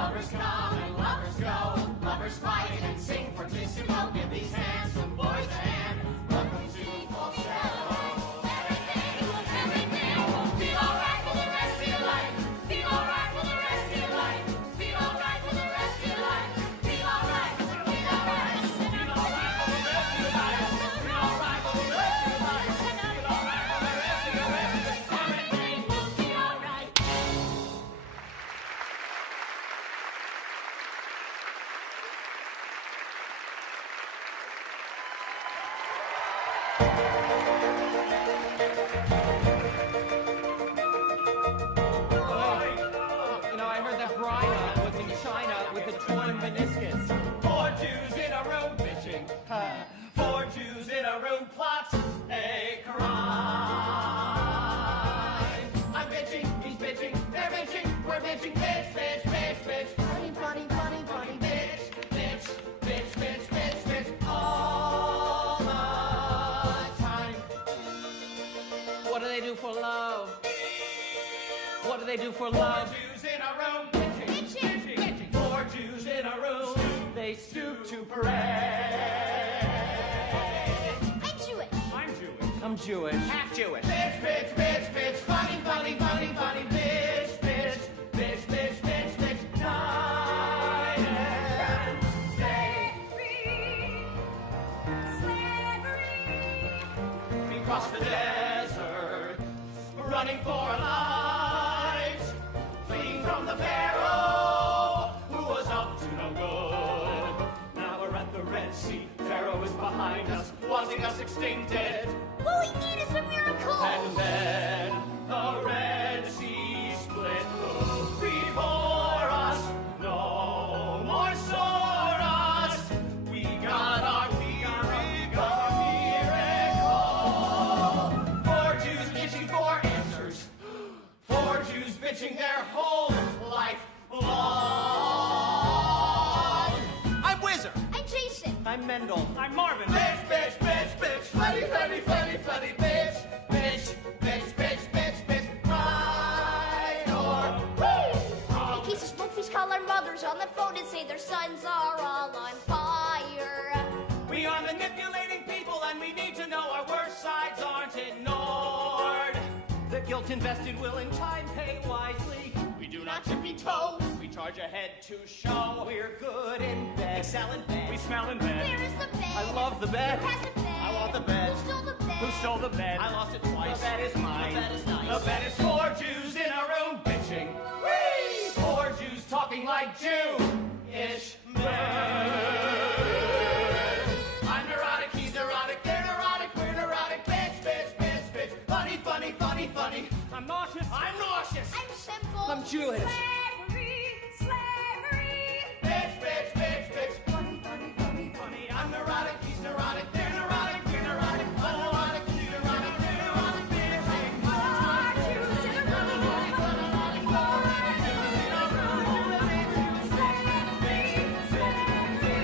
Lovers come and lovers go. Lovers fight and sing fortissimo. Give these handsome boys a hand. Welcome to falsetto. Everything will feel alright for the rest of your life. Feel alright for the rest of your life. Feel alright for the rest of your life. Feel alright. Feel alright. Feel alright for the rest of your life. Feel alright for the rest of your life. Feel alright for the rest of your life. Everything will be alright. You know, I heard that Bryna was in China with a torn meniscus. 4 Jews in a room bitching. 4 Jews in a room plot a crime. I'm bitching, he's bitching, they're bitching, we're bitching, bitch, bitch, bitch, bitch. Funny, funny, funny, funny, bitch, bitch, bitch, bitch, bitch, bitch, all the time. What do they do for love? What do they do for 4 love? Jews in a room bitching, bitching, bitching. 4 Jews in a room, they stoop to parade. I'm Jewish. I'm Jewish. I'm Jewish. Half Jewish. Bitch, bitch, bitch, bitch. Funny, funny, funny, funny. Bitch, bitch, bitch, bitch, bitch, bitch. Night and day. Slavery. We crossed the desert, running for our lives, fleeing from the Pharaoh, who was up to no good. Now we're at the Red Sea. Pharaoh is behind us, wanting us extincted. All we need is a miracle. And then the Red Sea split before us. No more Soros. We got our miracle. 4 Jews bitching for answers. 4 Jews bitching their whole life long. I'm Whizzer. I'm Jason. I'm Mendel. I'm Marvin. Bitch, bitch, bitch, bitch. Funny, funny, funny, funny. Bitch, bitch, bitch, bitch, bitch, bitch. Right or wrong. In case of smoke, please call our mothers on the phone and say their sons are all on fire. We are manipulating people and we need to know our worst sides aren't ignored. The guilt invested will in time pay wisely. We do not tippy-toe. We charge ahead to show. We're good in bed. Excel in bed. We smell in bed. Where is the bed? I love the bed. Who has the bed? I want the bed. Who stole the bed? Who stole the bed? I lost it twice. The bed is mine. The bed is nice. The bed is 4 Jews in a room bitching. Whee! 4 Jews talking like Jew-ish men. I'm neurotic, he's neurotic, they're neurotic, we're neurotic. Bitch, bitch, bitch, bitch. Funny, funny, funny, funny. I'm nauseous. I'm nauseous. I'm simple. I'm Jewish. Slavery, slavery. Bitch, bitch, bitch, bitch. Funny, funny, funny, funny. I'm neurotic, he's neurotic, they're neurotic, we're neurotic. I'm neurotic, he's neurotic, they're neurotic, bitching. 4 Jews in a room. 4 Jews in a room. Slavery, slavery.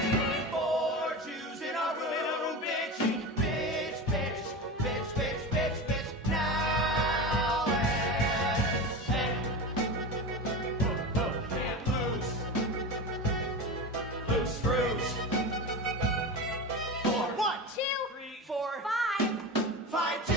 4 Jews in a room bitching. Bitch, bitch, bitch, bitch, bitch, bitch. Now and can't lose. Loose fruit. 4, 1, 2, 3, 4, 5. 5 Jews.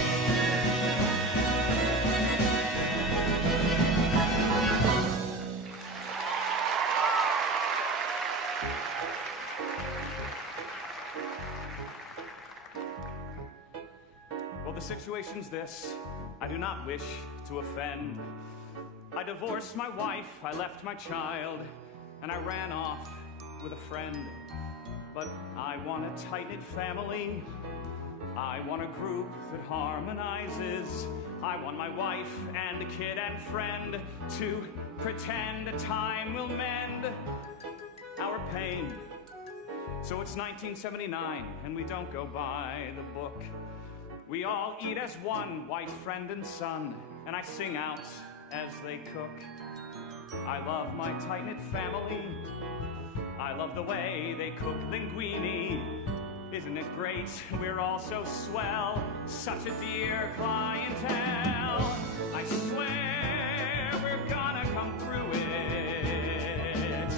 Well, the situation's this. I do not wish to offend. I divorced my wife, I left my child, and I ran off with a friend. But I want a tight-knit family. I want a group that harmonizes. I want my wife and a kid and friend to pretend time will mend our pain. So it's 1979, and we don't go by the book. We all eat as one, wife, friend, and son, and I sing out as they cook. I love my tight-knit family. I love the way they cook linguine. Isn't it great? We're all so swell, such a dear clientele. I swear we're gonna come through it.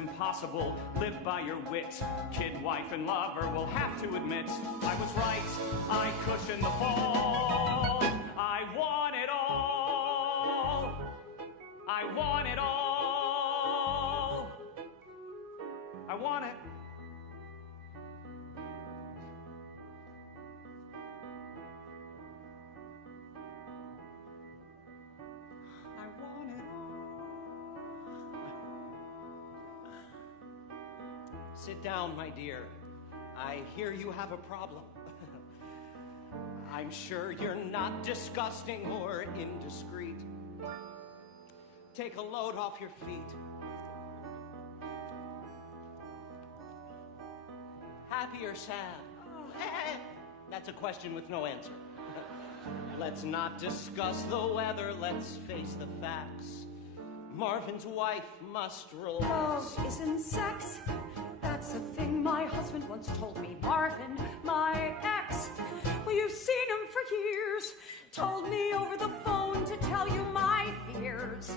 impossible. Live by your wit. Kid, wife, and lover will have to admit I was right. I cushioned the fall. I want it all. I want it all. I want it. Sit down, my dear. I hear you have a problem. I'm sure you're not disgusting or indiscreet. Take a load off your feet. Happy or sad? That's a question with no answer. Let's not discuss the weather, let's face the facts. Marvin's wife must relax. Love isn't sex. That's a thing my husband once told me. Marvin, my ex. Well, you've seen him for years. Told me over the phone to tell you my fears.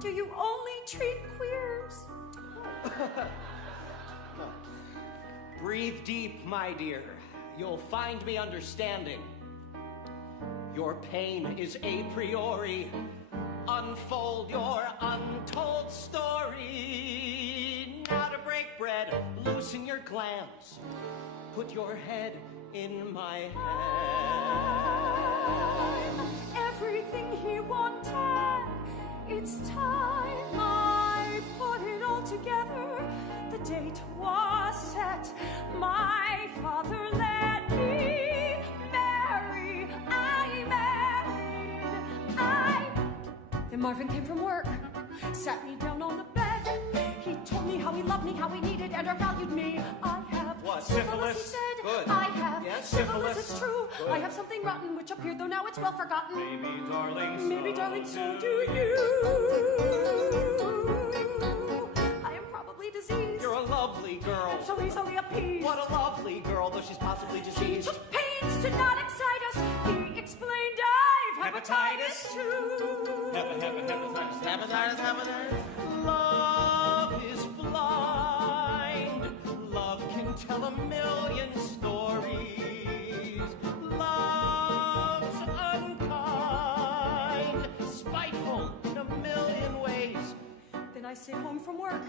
Do you only treat queers? Breathe deep, my dear. You'll find me understanding. Your pain is a priori. Unfold your untold story. Now to break bread, loosen your glands. Put your head in my hand. Everything he wanted. It's time I put it all together. The date was set. My father let me marry. I married. Then Marvin came from work, sat me down on the bed. He told me how he loved me, how he needed and or valued me. I have what? Syphilis, he said. Good. I have yes, syphilis, it's true. Good. I have something rotten which appeared, though now it's well forgotten. Maybe, darling, So do you. I am probably diseased. You're a lovely girl. So easily appeased. What a lovely girl, though she's possibly He diseased. took pains to not excite us. He explained I've hepatitis too. Hepatitis. Love is blind. Love can tell a million stories. Love's unkind, spiteful in a million ways. Then I stayed home from work,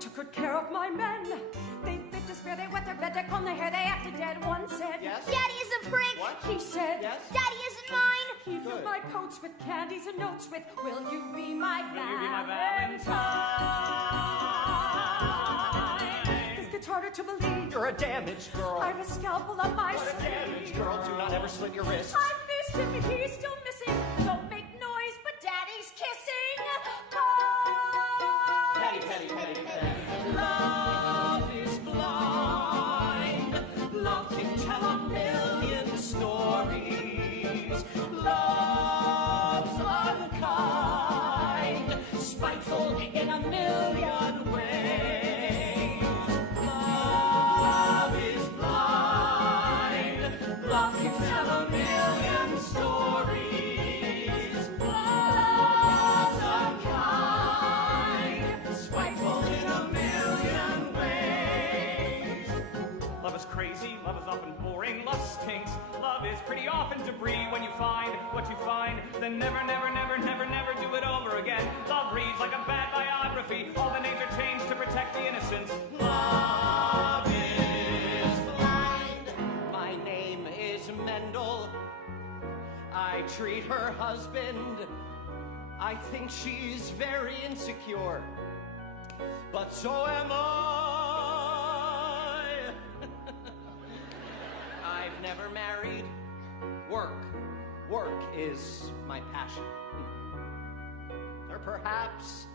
took good care of my men. They fit to spare, they wet their bed, they comb their hair, they acted dead. One said, Yes? Daddy is a prick. What? He said, Yes? Daddy isn't mine. He filled Good. my coats with candies and notes with, will you be my Valentine? This gets harder to believe. You're a damaged girl. I've a scalpel up my What a damaged sleeve. girl. Do not ever slit your wrists. I missed him, he's still missing. Don't make noise, but Daddy's kissing. Petty. Love is blind. Love can tell a million stories. Love's unkind, spiteful in a million ways. Love is blind. Love can tell a million stories. Love's unkind, spiteful in a million ways. Love is crazy, love is often boring, love stinks. Love is pretty often debris. When you find what you find, then never do it over again. Love reads like a bad biography. All the names are changed to protect the innocent. Love is blind. My name is Mendel. I treat her husband. I think she's very insecure. But so am I. I've never married. Work is my passion. Or perhaps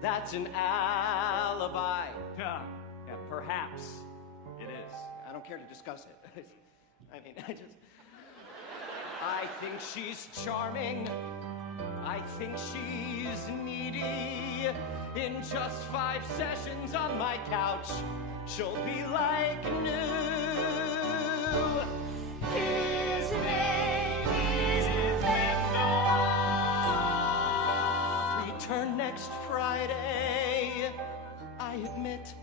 that's an alibi. Yeah, perhaps it is. I don't care to discuss it. I think she's charming. I think she's needy. In just 5 sessions on my couch, she'll be like new. His name is Mendel. Return next Friday admit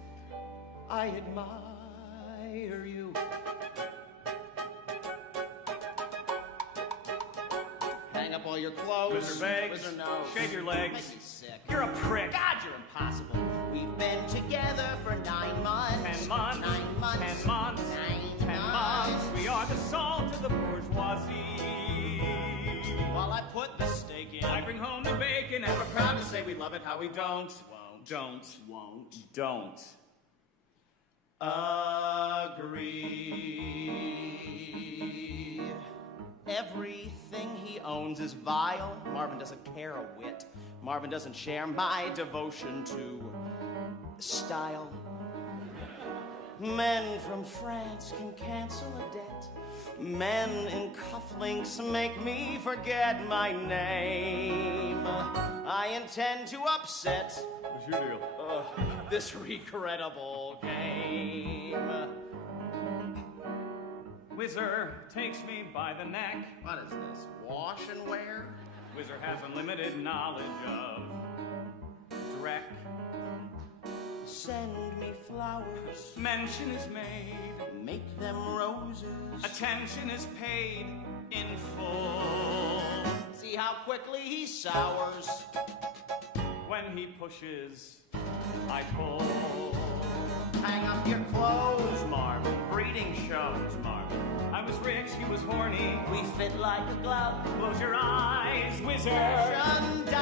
I admire you. Hang up all your clothes. Wizard Beggs, Wizard, no. shave your legs. Make me sick. You're a prick. God, you're impossible. We've been together for 9 months. 10 months. 9 months. 10 months. 9 10 months. We are the salt of the bourgeoisie. While I put the steak in, I bring home the bacon, and we're proud to say we love it how we don't. Don't agree. Everything he owns is vile. Marvin doesn't care a whit. Marvin doesn't share my devotion to style. Men from France can cancel a debt. Men in cufflinks make me forget my name. I intend to upset What's your deal? this regrettable game. Whizzer takes me by the neck. What is this? Wash and wear? Whizzer has unlimited knowledge of Drek. Send me flowers. Mention is made. Make them roses. Attention is paid in full. See how quickly he sours. When he pushes, I pull. Hang up your clothes, Marvin. Breeding shows, Marvin. I was rich, he was horny. We fit like a glove. Close your eyes, Whizzer. Passion dies,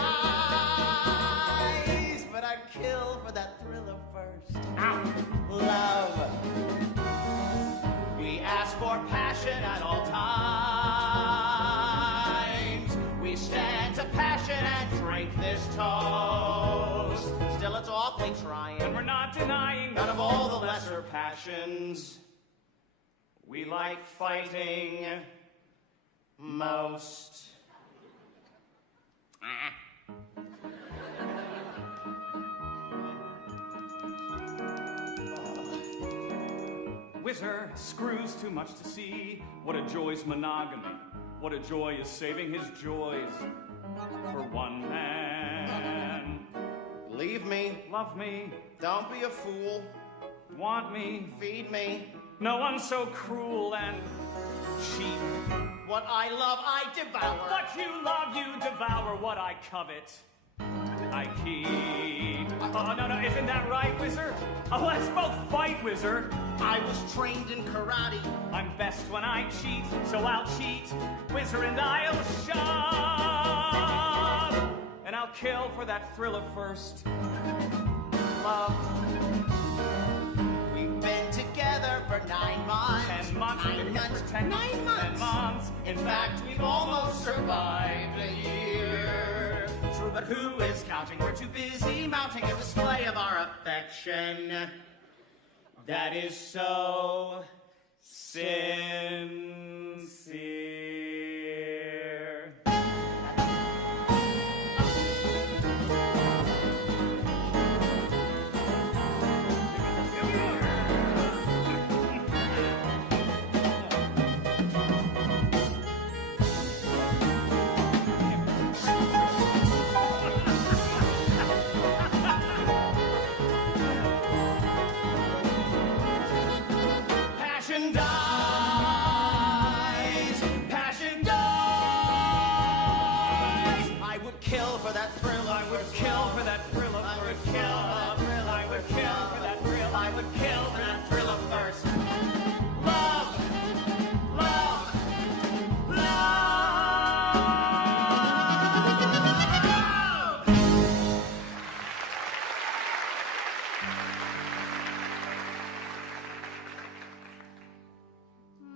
but I'd kill for that thriller first. Ow. Love. We ask for passion at all times. We stand to passion and drink this toast. Still, it's awfully trying. And we're not denying None of all the lesser passions we like fighting most. Whizzer screws too much to see. What a joy's monogamy. What a joy is saving his joys for one man. Leave me. Love me. Don't be a fool. Want me. Feed me. No one's so cruel and cheap. What I love, I devour. What you love, you devour. What I covet, I keep. Oh, no, isn't that right, Whizzer? Oh, let's both fight, Whizzer. I was trained in karate. I'm best when I cheat, so I'll cheat. Whizzer and I'll shove. And I'll kill for that thriller first. Love. We've been together for 9 months. 10 months. 9 months. 10 9 months. 10 months. In fact, we've almost survived a year. True, but who is counting? We're too busy mounting a display of our affection. That is so sincere. Passion dies. Passion dies. I would kill for that thrill. I would kill for that thrill of I would first kill for that love. thrill. I would kill for that thrill. I would kill for that thrill of first. Love. Love. Love.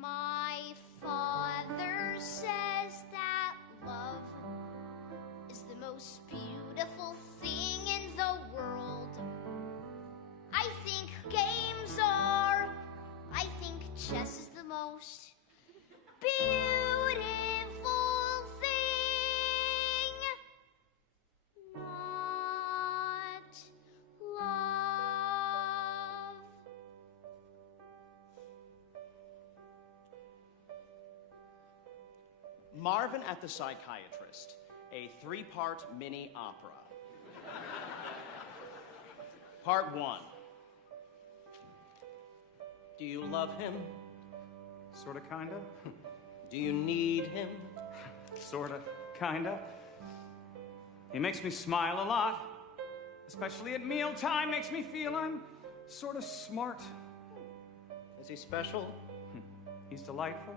My father says that love is the most beautiful thing in the world. I think games are. I think chess is the most beautiful thing. Not love. Marvin at the Psychiatrist, a 3-part mini opera. Part 1. Do you love him? Sorta, kinda. Do you need him? Sorta, kinda. He makes me smile a lot, especially at mealtime. Makes me feel I'm sorta smart. Is he special? He's delightful.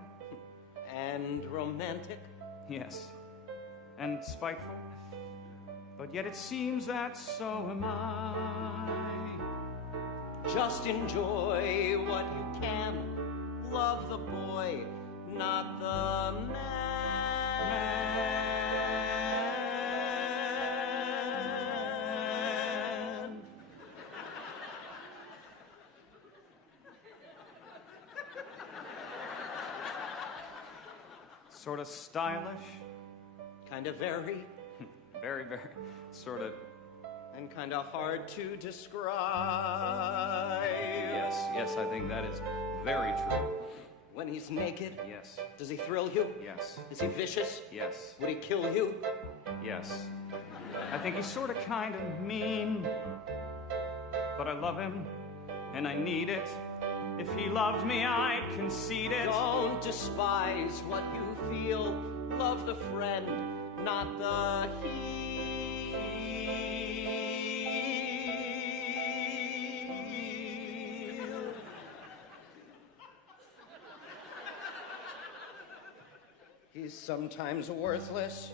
And romantic? Yes. And spiteful. But yet it seems that so am I. Just enjoy what you can. Love the boy, not the man. Sorta stylish. Kind of very. Very, very, sorta. And kind of hard to describe. Yes, I think that is very true. When he's naked? Yes. Does he thrill you? Yes. Is he vicious? Yes. Would he kill you? Yes. I think he's sorta kinda mean. But I love him, and I need it. If he loved me, I'd concede it. Don't despise what you feel. Love the friend, not the heel. He's sometimes worthless,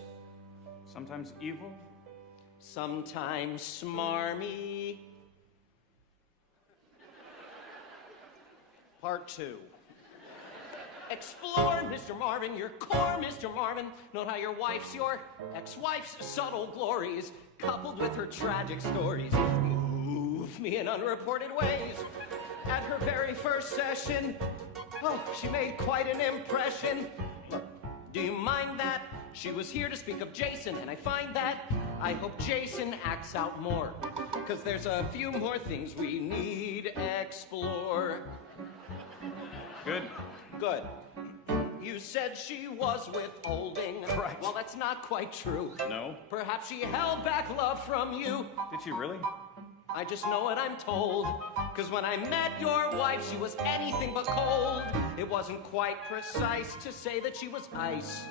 Sometimes evil. sometimes smarmy. Part 2. Explore, Mr. Marvin, your core, Mr. Marvin. Note how your wife's your ex-wife's subtle glories, coupled with her tragic stories, move me in unreported ways. At her very first session, oh, she made quite an impression. Look, do you mind that? She was here to speak of Jason, and I find that I hope Jason acts out more, 'cause there's a few more things we need explore. Good. Good. You said she was withholding. Right. Well, that's not quite true. No. Perhaps she held back love from you. Did she really? I just know what I'm told. 'Cause when I met your wife, she was anything but cold. It wasn't quite precise to say that she was ice.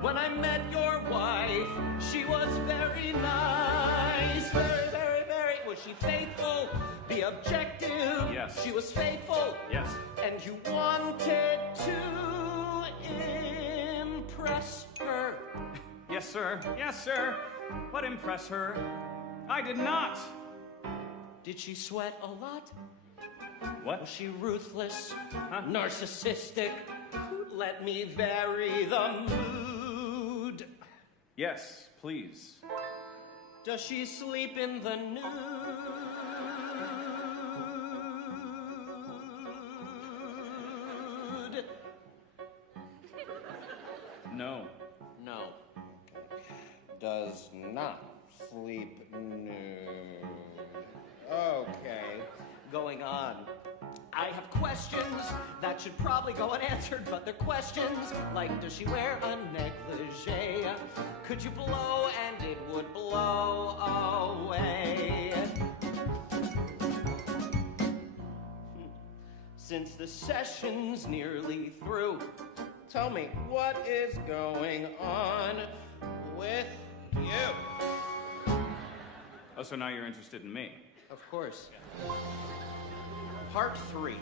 When I met your wife, she was very nice. Very, very, very. Was she faithful? Be objective. Yes. She was faithful. Yes. And you wanted to impress her. Yes, sir. Yes, sir. But impress her, I did not. Did she sweat a lot? What? Was she ruthless? Narcissistic? Let me vary the mood. Yes, please. Does she sleep in the nude? No. No. Does not sleep nude. Okay. Going on. I have questions that should probably go unanswered, but they're questions like, does she wear a negligee? Could you blow and it would blow away? Since the session's nearly through, tell me, what is going on with you? Oh, so now you're interested in me. Of course. Part 3.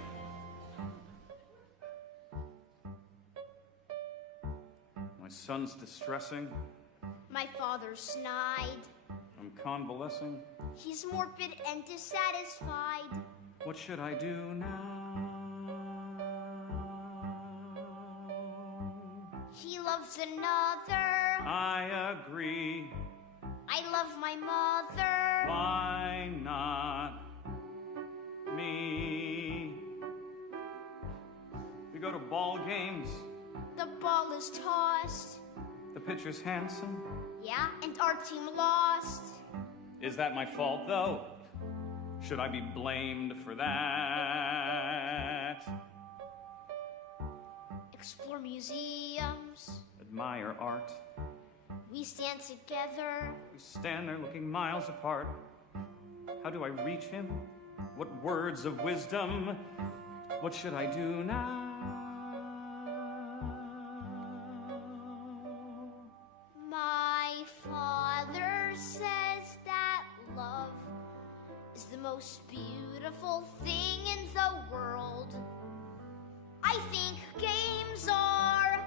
My son's distressing. My father's snide. I'm convalescing. He's morbid and dissatisfied. What should I do now? He loves another. I agree. I love my mother. Why not me? We go to ball games. The ball is tossed. The pitcher's handsome. Yeah, and our team lost. Is that my fault, though? Should I be blamed for that? Explore museums. Admire art. We stand together. We stand there looking miles apart. How do I reach him? What words of wisdom? What should I do now? My father says that love is the most beautiful thing in the world. I think games are.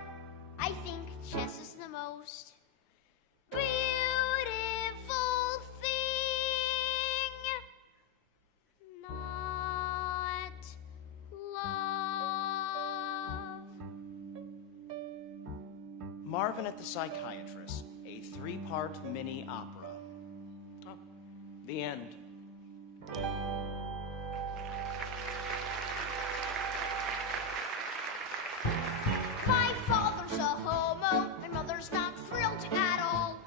I think chess is the most beautiful thing. Not love. Marvin at the Psychiatrist, a 3-part mini opera. Oh. The end. My father's a homo, my mother's not thrilled at all.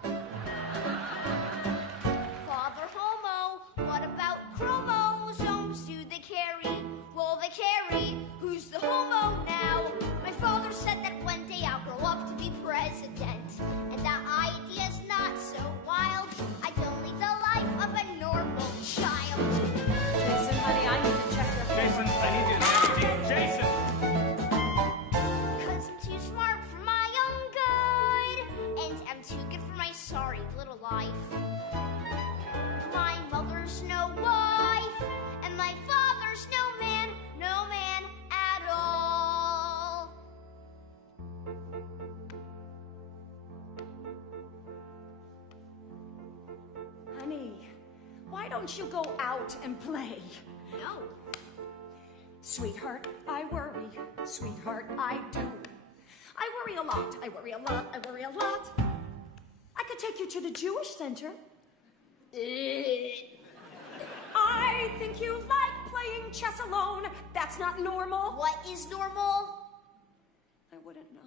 Father homo, what about chromosomes? Do they carry? Well, they carry. Who's the homo now? My father said that one day I'll grow up to be president. And that idea's not so wild. I don't lead the life of a normal child. Jason, honey, I need to check your phone. Jason, I need you to navigate. Jason! Cause I'm too smart for my own good, and I'm too good for my sorry little life. My mother's no wife, and my father's no man at all. Honey, why don't you go out and play? No. Sweetheart, I worry. Sweetheart, I do. I worry a lot. I worry a lot. I worry a lot. I could take you to the Jewish Center. I think you like playing chess alone. That's not normal. What is normal? I wouldn't know.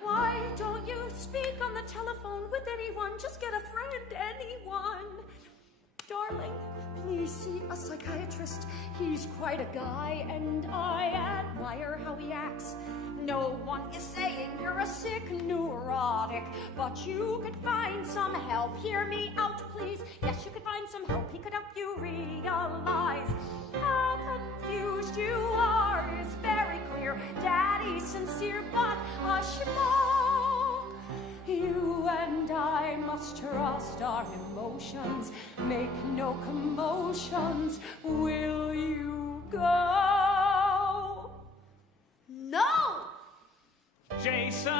Why don't you speak on the telephone with anyone? Just get a friend, anyone. Darling, please see a psychiatrist. He's quite a guy, and I admire how he acts. No one is saying you're a sick neurotic, but you could find some help. Hear me out, please. Yes, you could find some help. He could help you realize how confused you are. Is very clear. Daddy's sincere, but a schmo. You and I must trust our emotions. Make no commotions. Will you go? No! Jason,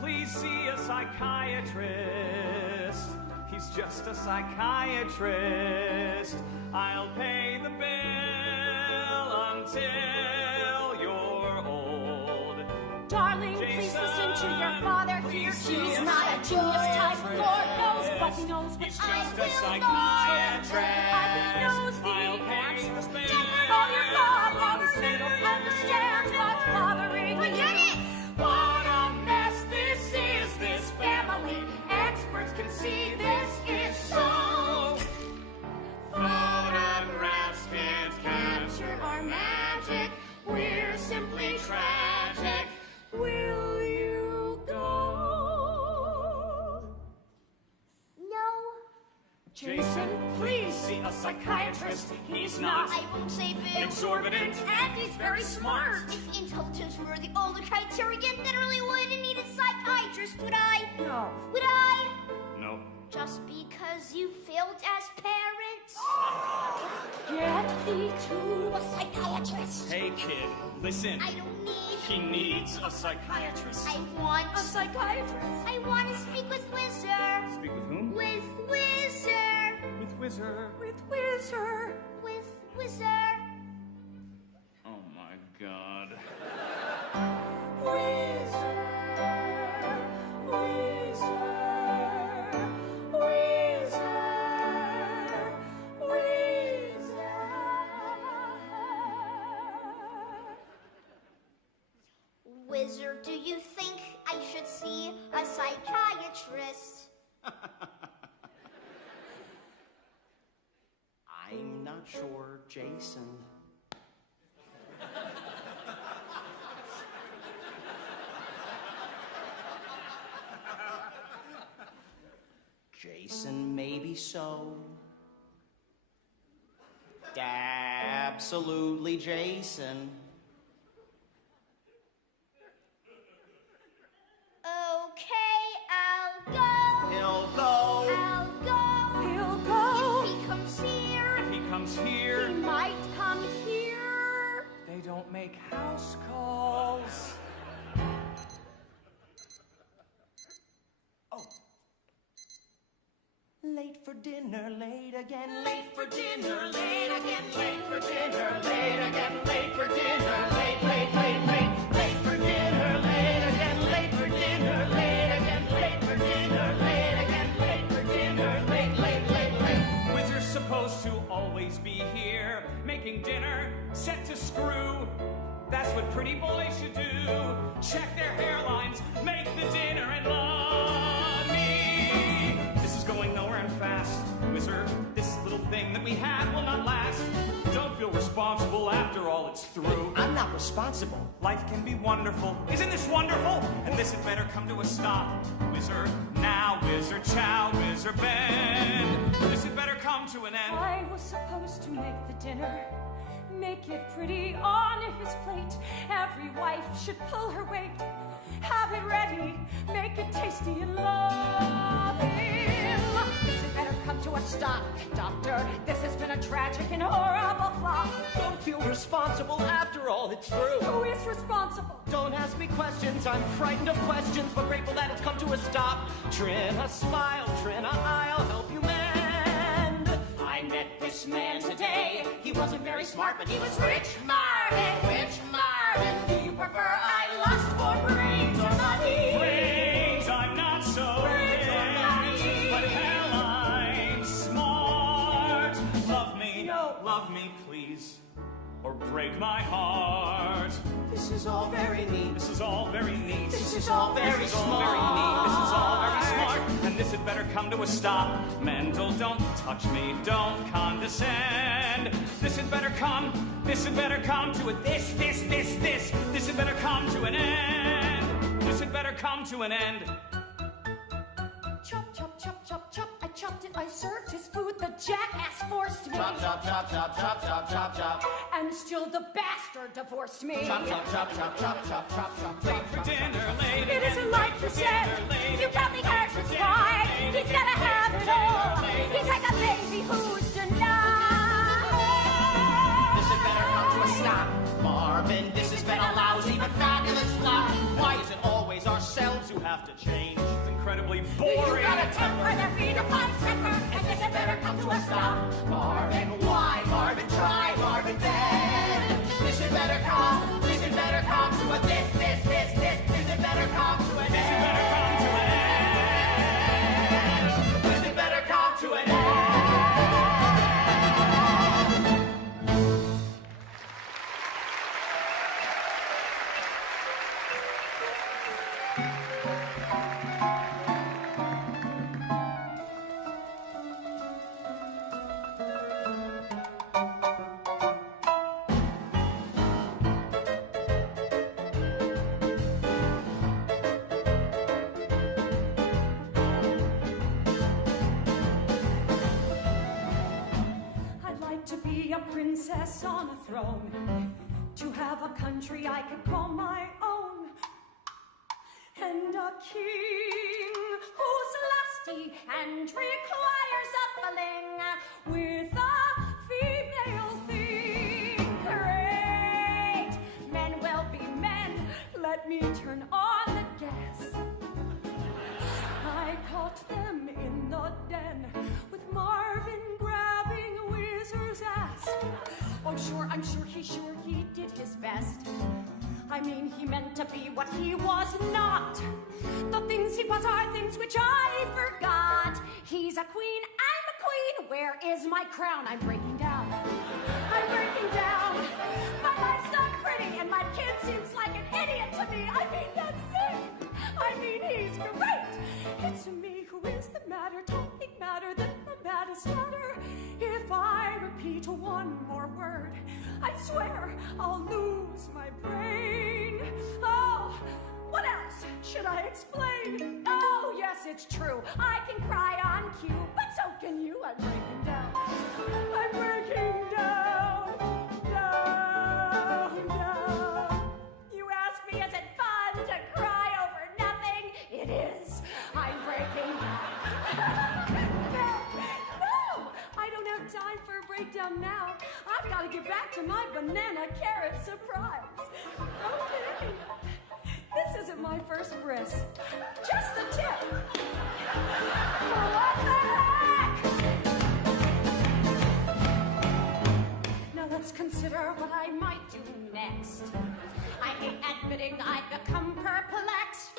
please see a psychiatrist. He's just a psychiatrist. I'll pay the bill until you're old. Darling, Jason, please listen to your father here. please see He's a not a genius type. Lord knows what he knows, but He's I just a will psychiatrist. know. I knows the I'll pay answers. the bill All your problems, they don't understand what's bothering you. Forget it! What a mess this is, this family. Experts can see this is so. Photographs can't capture our magic. We're simply tragic. Will you go? No. Jason, please see a psychiatrist. He's not I won't say big. exorbitant. And he's very smart. If intelligence were the only criterion, then really wouldn't need a psychiatrist, would I? No. Would I? No. Just because you failed as parents? Get thee to a psychiatrist. Hey kid, listen. I don't need. He needs a psychiatrist. I want. A psychiatrist. I want to speak with Wizard. Speak with whom? With Wizard. With Wizard. With Wizard. With Wizard. Oh my god. Wizard. Wizard. Wizard. Wizard. Wizard, do you think I should see a psychiatrist? I'm not sure, Jason. Jason, maybe so. Absolutely, Jason. Okay, I'll go. He'll go. I'll go. He'll go. If he comes here, If he comes he here, might come here. they don't make house calls. Late for dinner, late again, late for dinner, late again, late for dinner, late again, late for dinner, late, late, late, late, late for dinner, late again, late for dinner, late again, late for dinner, late again, late for dinner, late, late, late, late. Wizard's supposed to always be here, making dinner, set to screw. That's what pretty boys should do. Check their hairlines, make the dinner, and love me. This is going nowhere and fast. Wizard, this little thing that we had will not last. Don't feel responsible after all it's through. I'm not responsible. Life can be wonderful. Isn't this wonderful? And this had better come to a stop. Wizard now, wizard chow, wizard bend. This had better come to an end. I was supposed to make the dinner, make it pretty on his plate. Every wife should pull her weight, have it ready, make it tasty and love him. This had better come to a stop, doctor. This has been a tragic and horrible flop. Don't feel responsible after all it's through. Who is responsible? Don't ask me questions, I'm frightened of questions, but grateful that it's come to a stop. Trinna, smile, Trinna, I'll help you mend. I met this man today. He wasn't very smart, but he was rich. Marvin, rich Marvin. Do you prefer I lust for brains or money? Brains, I'm not so Brains or money? but hell, I'm smart. Love me, No. love me, please, or break my heart. This is all very neat. This is all very neat. This is all very This is all very neat. This is all very smart. smart. And this had better come to a stop. Mental, don't touch me. Don't condescend. This had better come to a this. This had better come to an end. This had better come to an end. Chop, chop, chop, chop, chop. I chopped it, I served his food. The jackass forced me. Chop, chop, chop, chop, chop, chop, chop, chop. And still the bastard divorced me. Chop, chop, chop, chop, chop, chop, chop, chop. Late for dinner, late It isn't like you said. You probably heard his cry. He's gotta have it all. He's like a baby who's denied. This had better come to a stop. Marvin, this has been a lousy but fabulous flop. Why is it always ourselves who have to change? It's incredibly You boring. got a temper that redefines temper, and this had better come to a stop. Marvin, why? Marvin, try. Marvin, bend. This had better come to a this. This had better come to an This had better come to an end. This had better come to an end. I'd like to be a princess on a throne, to have a country I could call my own, and a king who's lusty and requires a filling with a female thing. Great, men will be men. Let me turn on the gas. I caught them in the den with Marvin grabbing Wizard's ass. Oh, sure, I'm sure he did his best. I mean, he meant to be what he was not. The things he was are things which I forgot. He's a queen, I'm a queen. Where is my crown? I'm breaking down. I'm breaking down. My life's not pretty, and my kid seems like an idiot to me. I mean, that's sick. I mean, he's great. It's me who is the matter, talking matter than the maddest matter. If I repeat one more word, I swear I'll lose my brain. Oh, what else should I explain? Oh, yes, it's true. I can cry on cue, but so can you. I'm breaking down. I'm breaking down. gotta get back to my banana carrot surprise. Okay. This isn't my first bris. Just the tip. What the heck? Now let's consider what I might do next. I hate admitting I've become perplexed.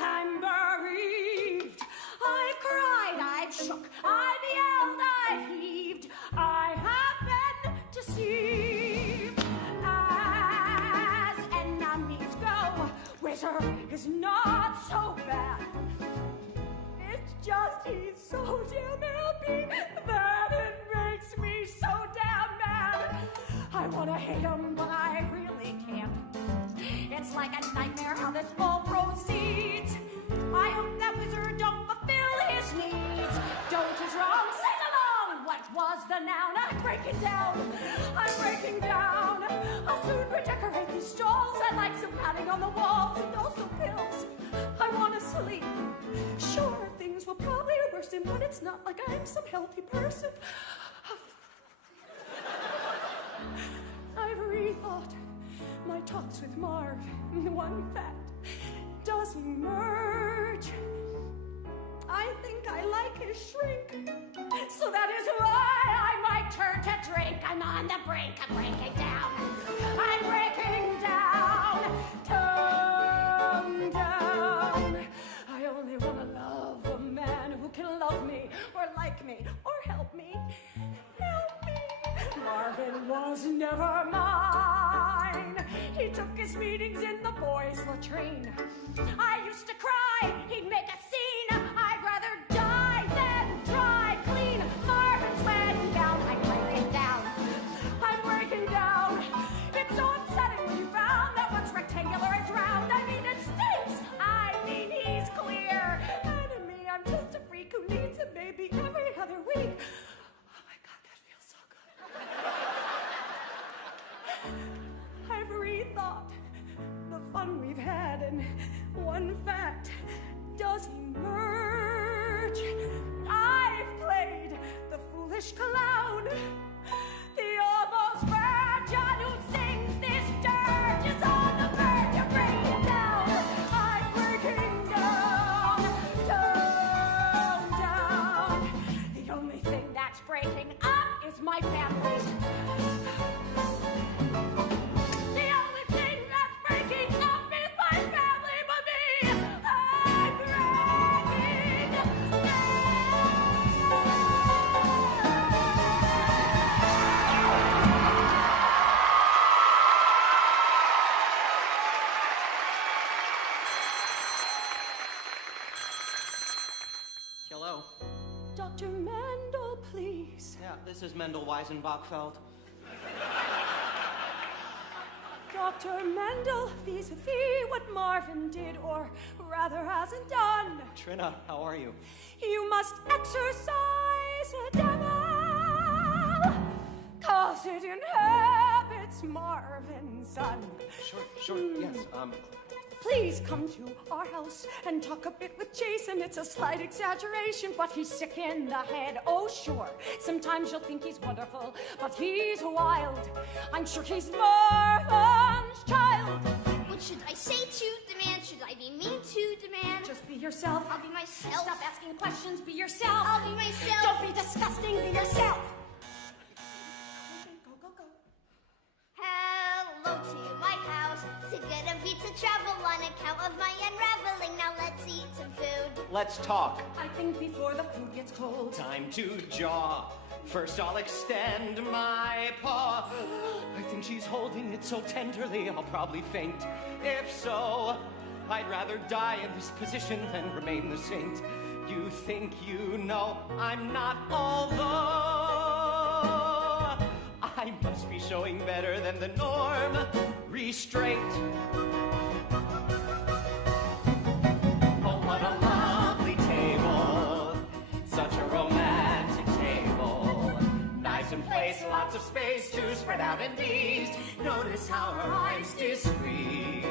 I'm bereaved. I've cried, I've shook, I've yelled, I've heaved. I have been deceived. As enemies go, Wizard is not so bad. It's just he's so damn happy that it makes me so damn mad. I want to hate him, but I really can't. It's like a nightmare how this all proceeds. I hope that Wizard don't fulfill his needs. Don't is wrong, sing along. What was the noun? I'm breaking down. I'm breaking down. I'll soon redecorate these stalls. I like some padding on the walls and also pills. I want to sleep. Sure, things will probably worsen, but it's not like I'm some healthy person. I've rethought my talks with Marv. One fact does emerge. I think I like his shrink, so that is why I might turn to drink. I'm on the brink of breaking down. I'm breaking down, tone down. I only want to love a man who can love me, or like me, or help me. Help me. Marvin was never mine. He took his meetings in the boys' latrine. I used to cry, he'd make a scene. I'd rather die than dry clean. Marvin's wedding gown, I'm breaking down. I'm breaking down. It's so upsetting when you found that what's rectangular is round. I mean, it stinks. I mean, he's clear. And to me, I'm just a freak who needs a baby every other week. Oh my God, that feels so good. I've rethought the fun we've had, and one fact does emerge. I've played the foolish clown, the almost virgin who sings this dirge is on the verge of breaking down. I'm breaking down, down. The only thing that's breaking up is my family. The only thing that's breaking up is my family, but me. I'm breaking down. Hello. Dr. Mendel, please. Yeah, this is Mendel Weisenbachfeld. Dr. Mendel, vis-a-vis what Marvin did, or rather hasn't done. Trina, how are you? You must exercise a devil, 'cause it inhabits Marvin's son. Sure, yes, Please come to our house and talk a bit with Jason. It's a slight exaggeration, but he's sick in the head. Oh, sure. Sometimes you'll think he's wonderful, but he's wild. I'm sure he's Marvin's child. What should I say to demand? Should I be mean to demand? Just be yourself. I'll be myself. Stop asking questions. Be yourself. I'll be myself. Don't be disgusting. Be yourself. Go. Hello to my house. So good of you to travel on account of my unraveling. Now let's eat some food. let's talk. I think before the food gets cold. Time to jaw. First I'll extend my paw. I think she's holding it so tenderly I'll probably faint. If so, I'd rather die in this position than remain the saint. You think you know I'm not, although I must be showing better than the norm. Restraint. Oh, what a lovely table. Such a romantic table. Nice and place, lots of space to spread out and ease. Notice how her eyes discreetly.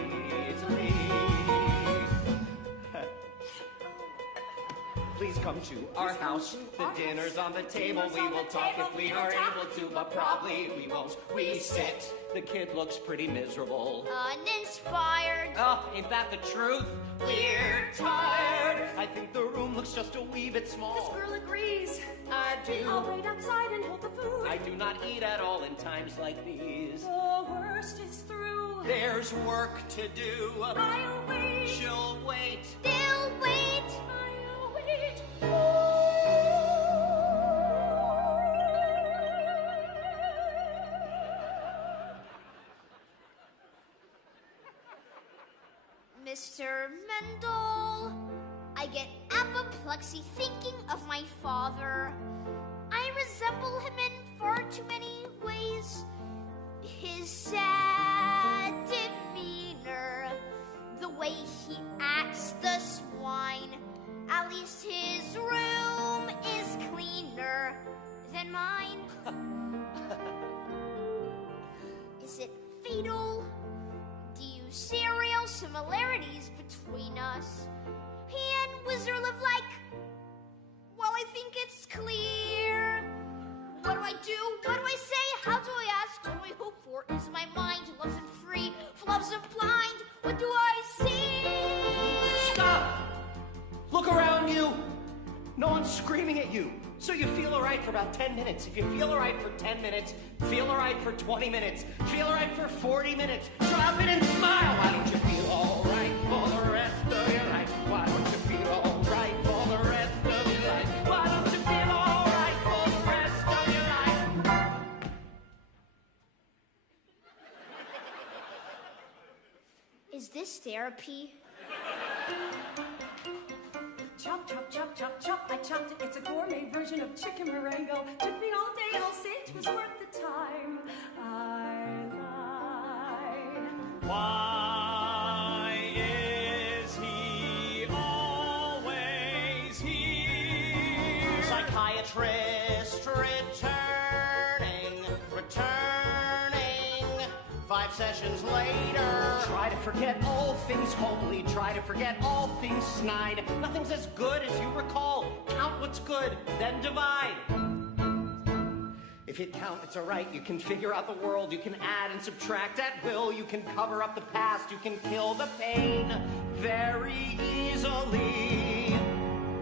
please come to our house. The dinner's on the table, we will talk if we are able to, but probably we won't. We sit. The kid looks pretty miserable. Uninspired. Oh, ain't that the truth? We're tired. I think the room looks just a wee bit small. This girl agrees. I do. I'll wait outside and hold the food. I do not eat at all in times like these. The worst is through. There's work to do. I'll wait. She'll wait. They'll wait. I'll wait. Mr. Mendel, I get apoplexy thinking of my father. I resemble him in far too many ways. His sad demeanor, the way he acts the swine. At least his room is cleaner than mine. Is it fatal? Do you see real similarities between us? He and Whizzer live like, well, I think it's clear. What do I do? What do I say? How do I ask? What do I hope for? Is my mind loves and free? Loves and blind? What do I see? Stop! Look around you. No one's screaming at you. So you feel all right for about 10 minutes. If you feel all right for 10 minutes, feel all right for 20 minutes, feel all right for 40 minutes, drop it and smile. Why don't you feel all right for the rest of your life? Why don't you feel all right for the rest of your life? Why don't you feel all right for the rest of your life? Is this therapy? Chop, chop, chop, chop, chop. I chopped it. It's a gourmet version of chicken Marengo. Took me all day. I'll say it was worth the time. I lied. Why is he always here? Psychiatrist returning. 5 sessions later. Try to forget all things homely. Try to forget all things snide. Nothing's as good as you recall. Count what's good, then divide. If you count, it's all right. You can figure out the world. You can add and subtract at will. You can cover up the past. You can kill the pain very easily.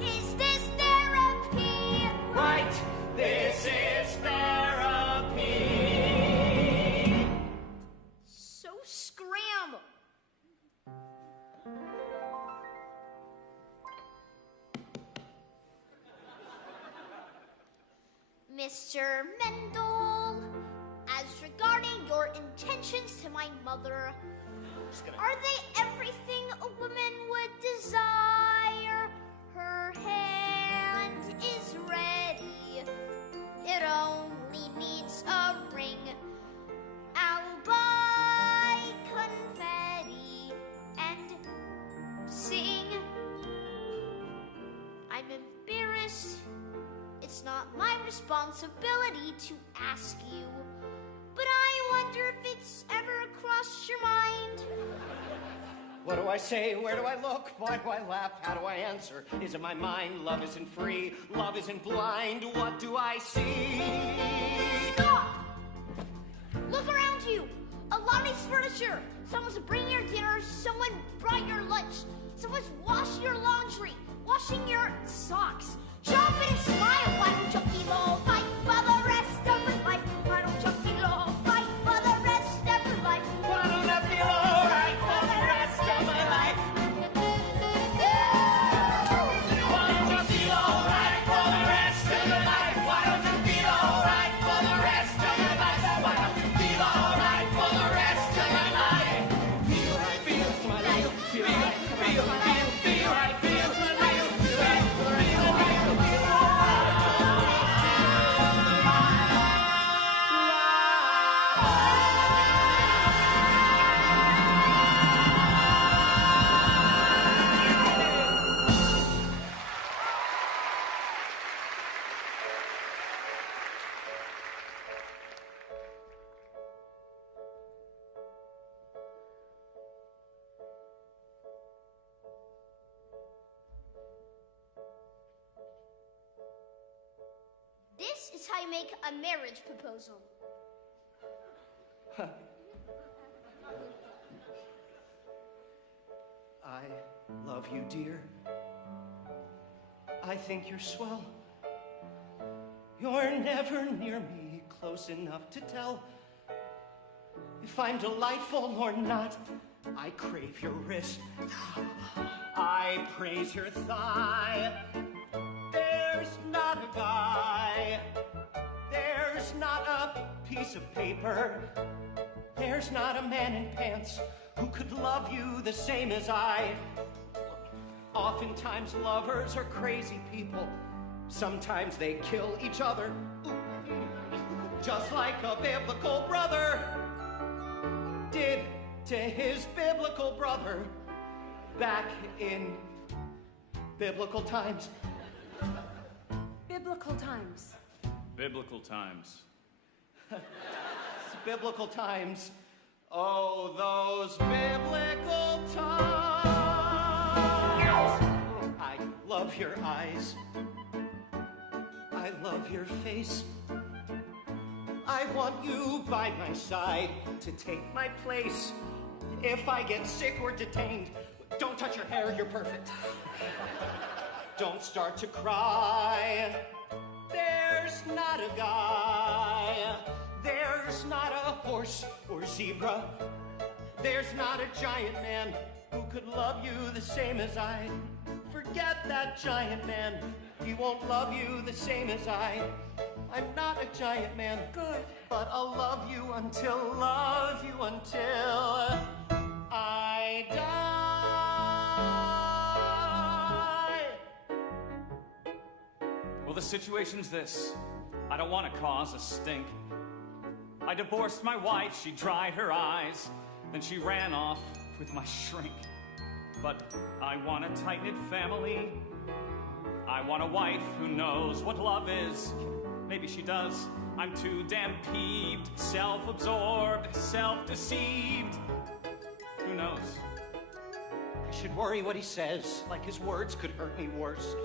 Is this therapy? Right, this is therapy. So scram. Mr. Mendel, as regarding your intentions to my mother, are they everything a woman would desire? Her hand is ready. It only needs a ring. I'll buy confetti and sing. I'm embarrassed. It's not my responsibility to ask you, but I wonder if it's ever crossed your mind. What do I say? Where do I look? Why do I laugh? How do I answer? Is it my mind? Love isn't free. Love isn't blind. What do I see? Stop! Look around you. A lot of furniture. Someone's bringing your dinner. Someone brought your lunch. Someone's washing your laundry. Washing your socks. Jump and smile. Why don't you feel all right for the rest of your life? Why don't you feel all right for the rest of your life? Why don't I feel all right for the rest of my life? Why don't you feel all right for the rest of your life? Why don't you feel all right for the rest of your life? Why don't you feel all right for the rest of your life? Feel right, feel to my life. Feel right, feel right, feel right, feel to my life. Feel right, feel right, feel right. I make a marriage proposal. I love you, dear. I think you're swell. You're never near me, close enough to tell if I'm delightful or not. I crave your wrist. I praise your thigh. There's not a guy. There's not a piece of paper. There's not a man in pants who could love you the same as I. Oftentimes lovers are crazy people. Sometimes they kill each other. Just like a biblical brother did to his biblical brother back in biblical times. Biblical times. Biblical times. It's biblical times. Oh, those biblical times. I love your eyes. I love your face. I want you by my side to take my place. If I get sick or detained, don't touch your hair, you're perfect. Don't start to cry. There's not a guy. There's not a horse or zebra. There's not a giant man who could love you the same as I. Forget that giant man. He won't love you the same as I. I'm not a giant man. Good. But I'll love you until I die. Well, the situation's this. I don't want to cause a stink. I divorced my wife, she dried her eyes, then she ran off with my shrink. But I want a tight-knit family. I want a wife who knows what love is. Maybe she does. I'm too damn peeved, self-absorbed, self-deceived. Who knows? I should worry what he says, like his words could hurt me worse.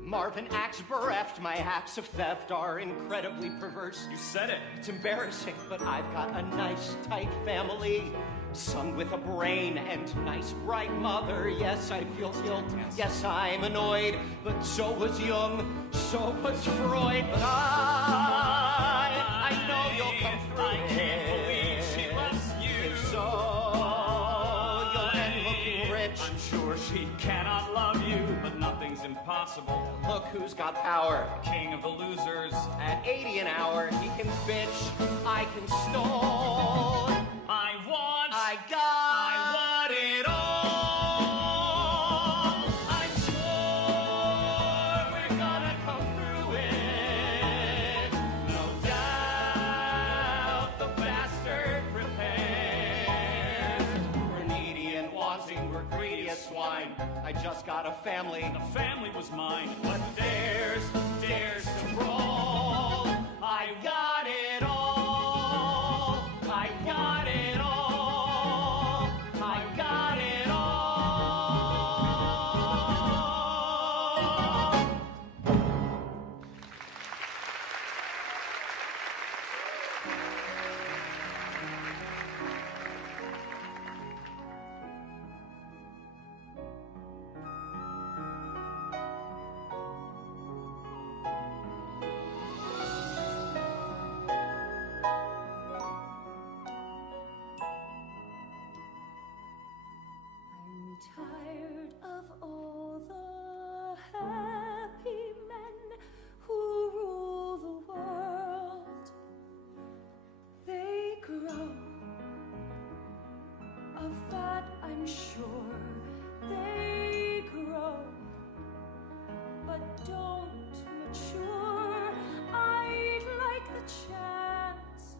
Marvin acts bereft, my acts of theft are incredibly perverse. You said it. It's embarrassing, but I've got a nice, tight family. Son with a brain and nice, bright mother. Yes, I feel guilt. Yes, I'm annoyed. But so was Jung, so was Freud. But I know you'll come through. I can't believe she loves you. If so, you'll end looking rich. I'm sure she cannot love you, but nothing's impossible. Look who's got power. King of the losers. At 80 an hour, he can bitch, I can stall. I got it all. I'm sure we're gonna come through it. No doubt the bastard prepared. We're needy and wanting, we're greedy as swine. I just got a family. The family was mine. But dares to brawl. I got it all. I got it all. I got it all. I'm tired of all the happy men who rule the world. They grow. Of that I'm sure. They grow, but don't mature. I'd like the chance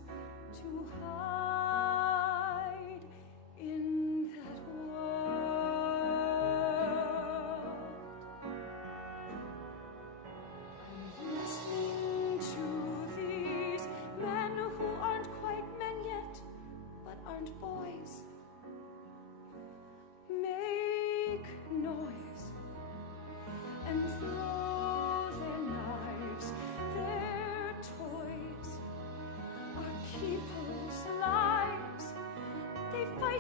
to hide in that world. I'm listening to these men who aren't quite men yet, but aren't boys. Make noise and throw their knives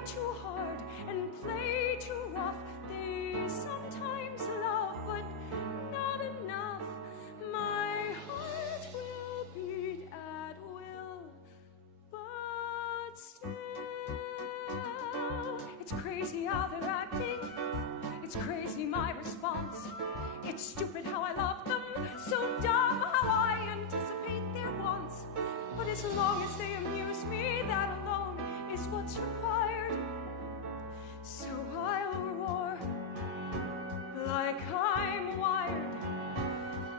too hard and play too rough. They sometimes love, but not enough. My heart will beat at will, but still, it's crazy how they're acting. It's crazy my response. It's stupid how I love them, so dumb how I anticipate their wants. But as long as they amuse me, that alone is what's required. So I'll roar like I'm wired.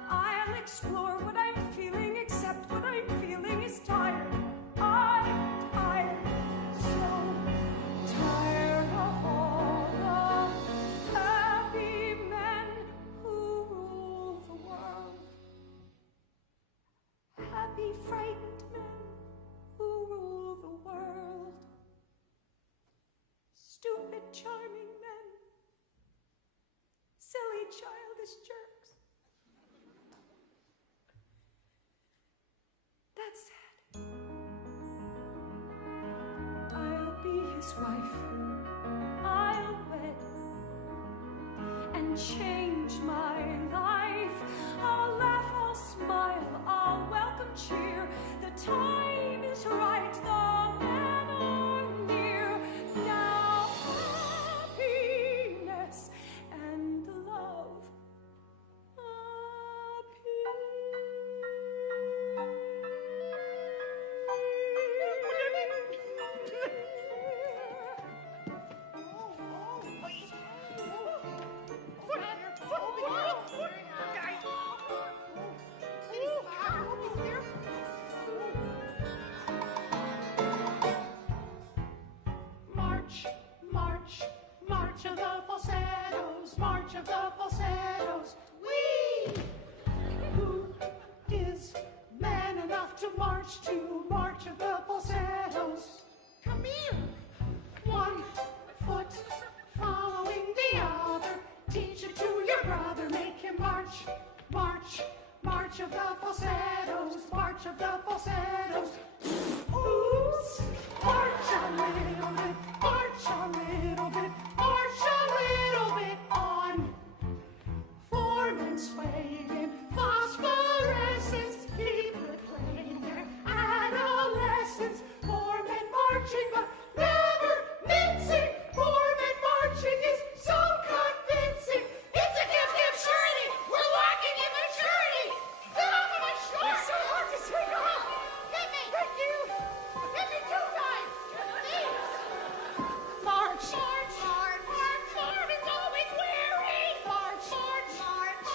I'll explore what I'm feeling, except what I'm feeling is tired. I'm tired, so tired of all the happy men who rule the world. Happy, frightened men who rule the world. Stupid, charming men. Silly, childish jerks. That's sad. I'll be his wife. I'll wed and change my life. I'll laugh, I'll smile, I'll welcome cheer. The time is right, the men are near. Now happiness and love March, march, march of the falsettos, march of the falsettos. We, who is man enough to march to march of the falsettos? Come here. One foot following the other. Teach it to your brother. Make him march, march, march of the falsettos, march of the falsettos. Oops. March a little bit, march a little bit, march a little bit on. Foreman's waving, phosphorescence, people playing their adolescence. Foremen marching, but never mincing. Foremen marching is so convincing. It's a gift, surety. We're lacking in maturity. Get off of my shorts. It's so hard to take off. Hit me. Thank you. Hit me 2 times. Please. March. March. March. March. Marvin's always weary. March. March. March.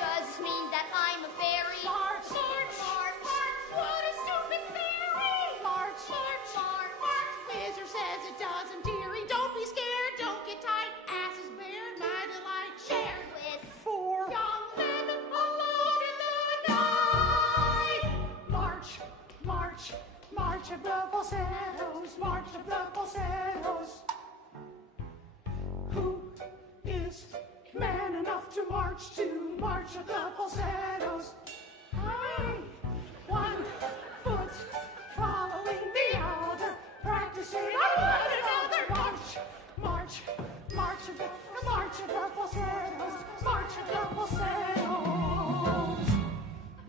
Does this mean that I'm a fairy? March. March. March. What a stupid theory. March. March. March. Wizard says it doesn't, dearie. Don't be scared. Don't get tight. Ass is bare. My delight. Share With 4 young men alone in the night. March, march, march of the falsettos, march of the falsettos. Who is man enough to march to march of the falsettos? I, 1 foot following the other, practicing on one another. March, march, march of the falsettos, march of the falsettos,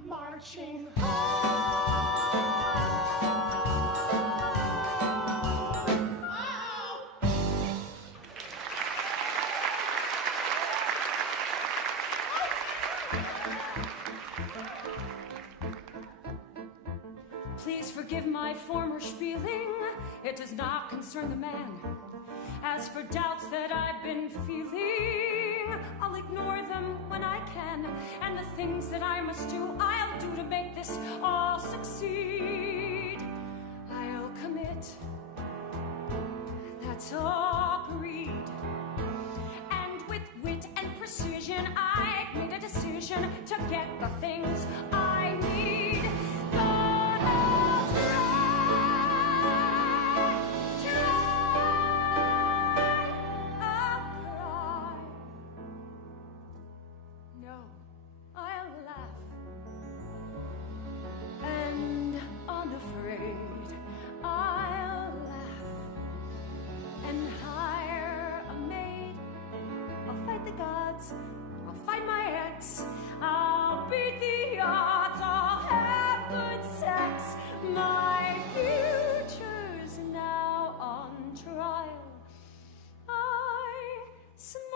marching Please forgive my former spieling. It does not concern the man. As for doubts that I've been feeling, I'll ignore them when I can. And the things that I must do, I'll do to make this all succeed. I'll commit. That's agreed. And with wit and precision, I've made a decision to get the things I need. But I'll cry. No, I'll laugh. And unafraid, I'll laugh. And odds. I'll find my ex. I'll beat the odds. I'll have good sex. My future's now on trial. I smile.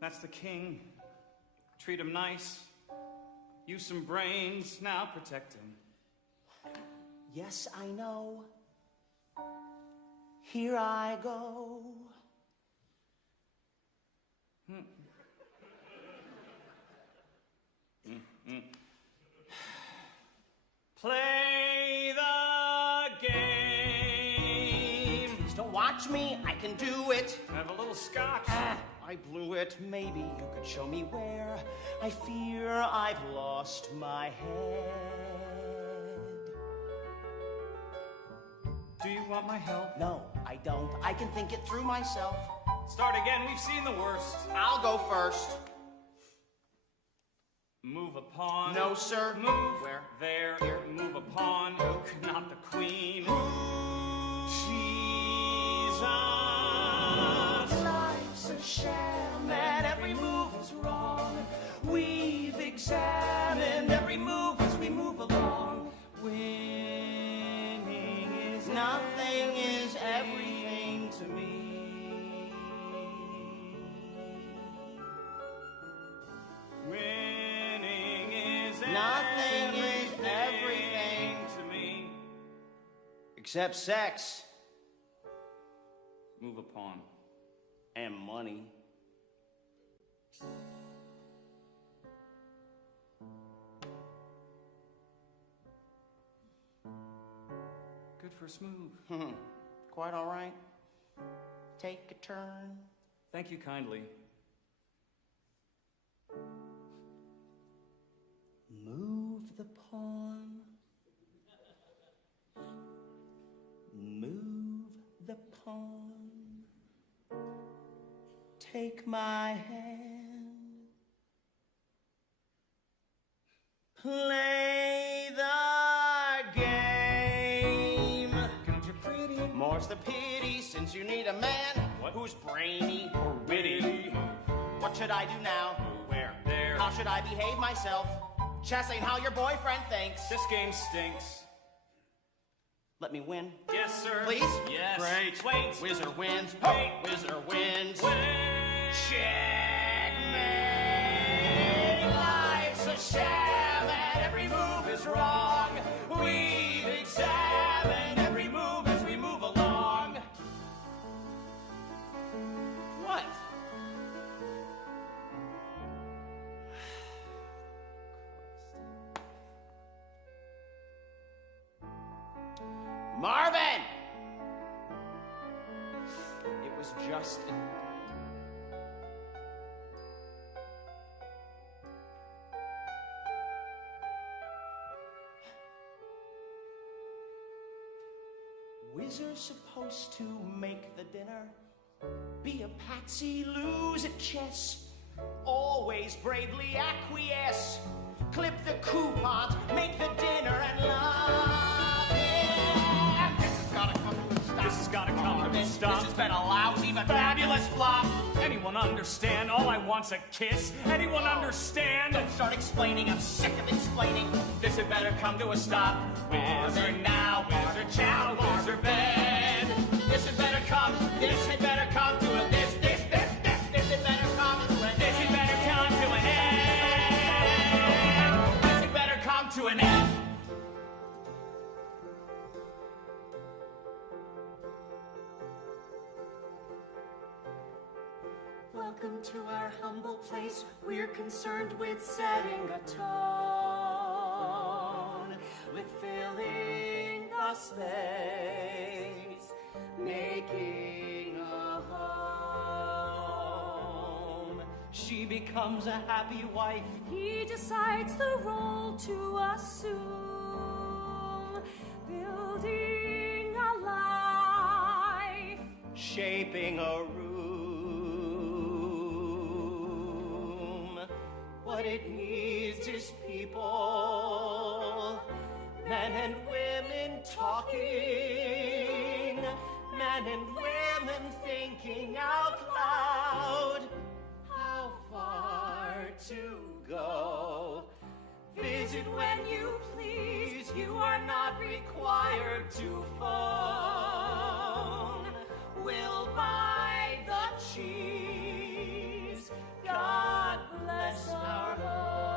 That's the king. Treat him nice. Use some brains. Now protect him. Yes, I know. Here I go. Play the game. Please don't watch me. I can do it. Have a little scotch. I blew it. Maybe you could show me where. I fear I've lost my head. Do you want my help? No, I don't. I can think it through myself. Start again. We've seen the worst. I'll go first. Move a pawn. No, sir. Move. Where? There. Here. Move a pawn. Not the queen. Jesus. Life's a sham and every move is wrong. We've examined every move as we move along. Winning is Nothing is everything to me. Winning is Nothing is everything to me. except sex Move a pawn. and money. Good for smooth. Quite all right. Take a turn. Thank you kindly. Move the pawn. Move the pawn. Take my hand. Play the game. Count your pretty. More's the pity since you need a man who's brainy or witty. What should I do now? Where? There. How should I behave myself? Chess ain't how your boyfriend thinks. This game stinks. Let me win. Yes, sir. Please? Yes. Great. Wait. Wizard wins. Wait. Wizard wins. Wait. Checkmate. Life's a sham and every move is wrong. We've examined every move as we move along. What? Marvin! It was just... Wizard's supposed to make the dinner, be a patsy, lose at chess, always bravely acquiesce, clip the coupons, make the dinner and love it. This has gotta come to a stop. This has gotta come to a stop. This has been a lousy but fabulous flop. Anyone understand? All I want's a kiss. Anyone understand? Don't start explaining, I'm sick of explaining. This had better come to a stop. Wizard now, wizard chow, wizard bed. This had better come to a this had better come to an end. This had better come to an This had better come to an end. This had better come to an end. Welcome to our humble place. We're concerned with setting a tone, with filling the space, making a home. she becomes a happy wife. He decides the role to assume, building a life, shaping a room. What it needs is people, men and women talking, men and women thinking out loud. How far to go? Visit when you please. You are not required to phone. We'll buy the cheese. God bless our home.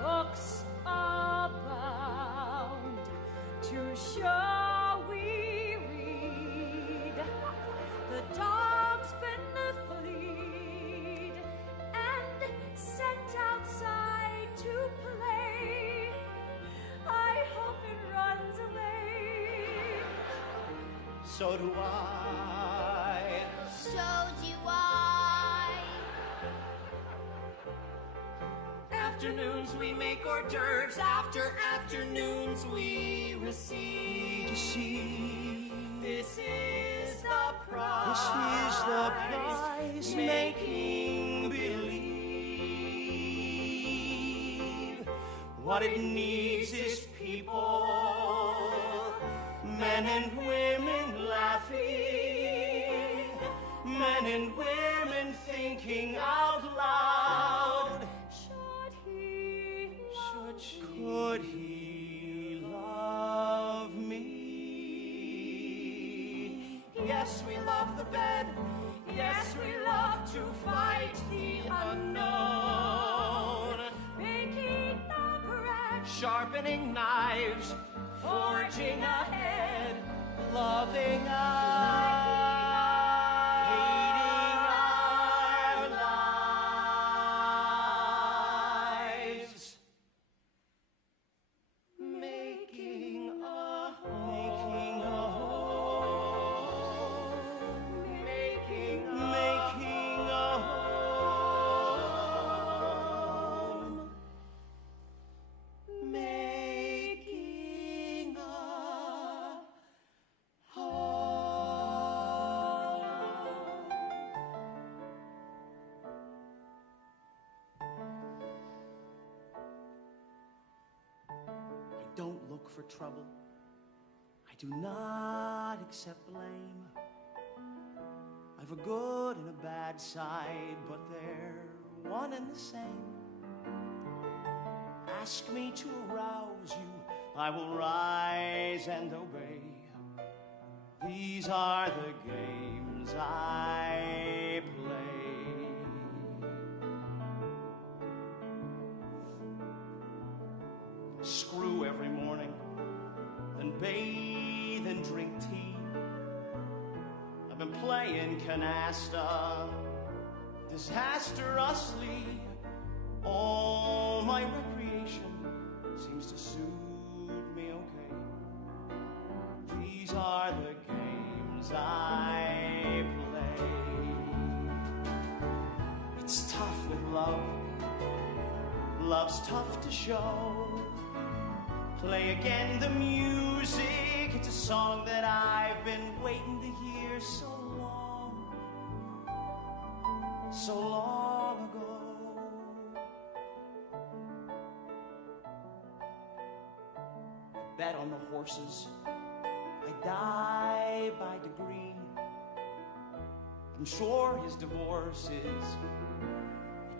Books abound to show we read. The dogs beneath the lead and sent outside to play. I hope it runs away. So do I. So do I. Afternoons we make hors d'oeuvres. After afternoons we receive. This is the price. Making believe. What it needs is people, men and women laughing, men and women thinking out loud. Could he love me? Yes, we love the bed. Yes, we love to fight the unknown. Making the bread, Sharpening knives, forging ahead, loving us, hating our lives. Making a home, making a home, making a I don't look for trouble. I do not accept blame. I've a good and a bad side, but they're one and the same. Ask me to arouse you, I will rise and obey. These are the games I play. Screw every morning, then bathe and drink tea. I've been playing canasta disastrously. All my recreation seems to suit me okay. These are the games I play. It's tough with love. Love's tough to show. Play again the music. It's a song that I've been waiting to hear so long ago. I bet on the horses. I die by degree. I'm sure his divorce is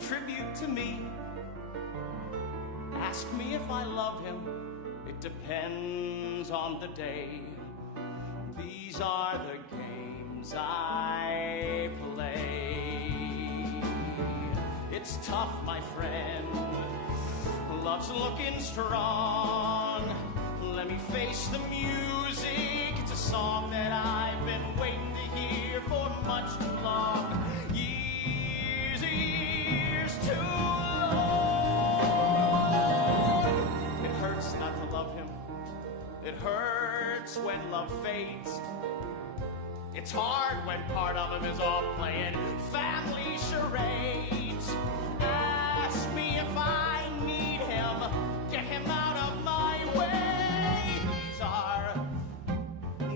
a tribute to me. Ask me if I love him. It depends on the day. These are the games I play. It's tough, my friend. Love's looking strong. Let me face the music. It's a song that I've been waiting to hear for much too long. Years too long. It hurts not to love him. It hurts when love fades. It's hard when part of him is off playing family charades. Ask me if I need him, get him out of my way.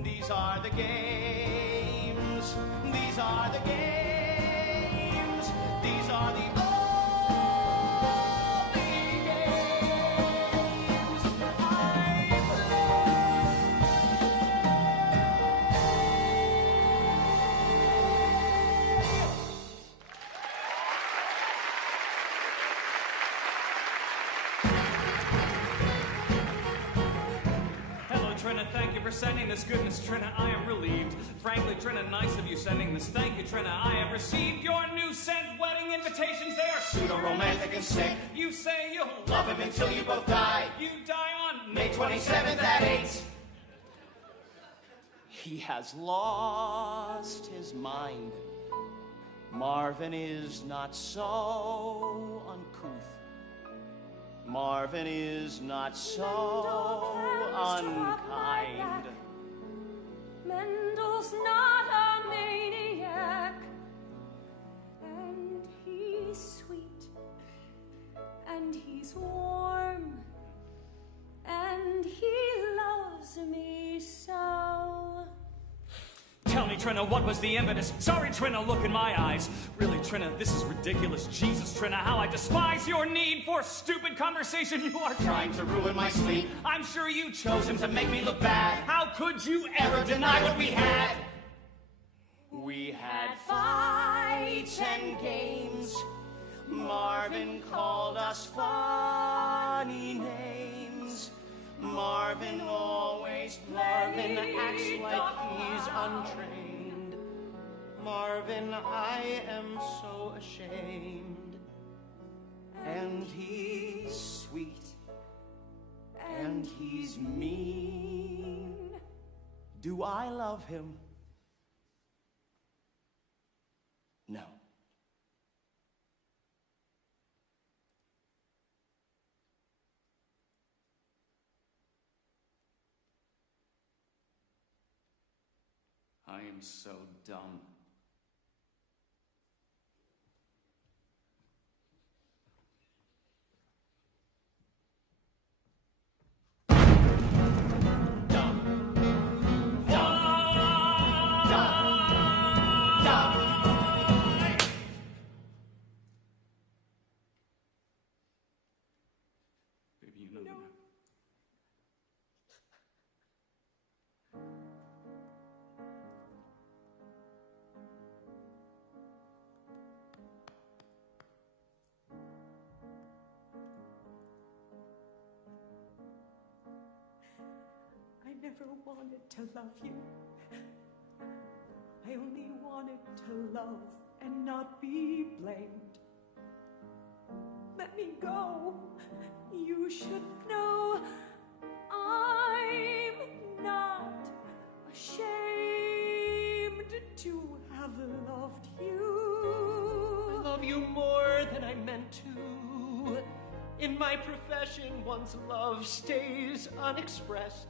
These are the games. These are the games. These are the Trina, thank you for sending this goodness, Trina. I am relieved. Frankly, Trina, nice of you sending this. Thank you, Trina. I have received your new sent wedding invitations. They are pseudo-romantic and sick. You say you'll Love him until you both die. You die on May 27th at 8. He has lost his mind. Marvin is not so uncouth. Marvin is not so unkind. Mendel's not a maniac, and he's sweet, and he's warm, and he loves me so. Tell me, Trina, what was the impetus? Sorry, Trina, look in my eyes. Really, Trina, this is ridiculous. Jesus, Trina, how I despise your need for stupid conversation. You are Trying to ruin my sleep. I'm sure you chose him To make me look bad. How could you Ever deny what we had? We had fights and games. Marvin called us funny names. Marvin always Marvin acts like he's untrained. Marvin, I am so ashamed. And he's sweet. And he's mean. Do I love him? No. I am so dumb. Baby, you know that. I never wanted to love you. I only wanted to love and not be blamed. Let me go. You should know I'm not ashamed to have loved you. I love you more than I meant to. In my profession, one's love stays unexpressed.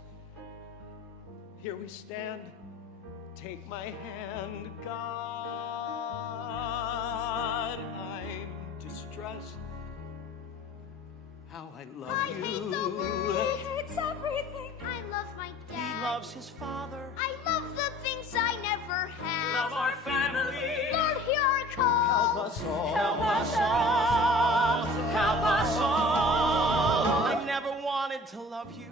Here we stand. Take my hand, God. I'm distressed. How I love I you. hate the world. He hates everything. I love my He dad. loves his father. I love the things I never had. Love our family. Lord, hear our call. Help us all. Help us all. Help us all. I never wanted to love you.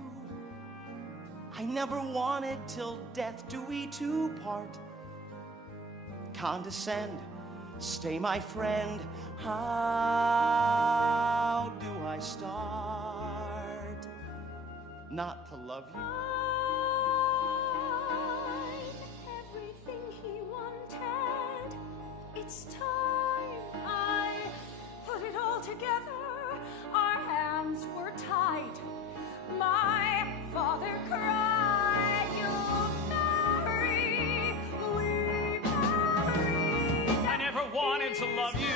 I never wanted till death do we two part. Condescend, stay my friend. How do I start not to love you? I'm everything he wanted. It's time I put it all together. Our hands were tied. My father cried, "You'll marry, we marry." I never wanted to love you.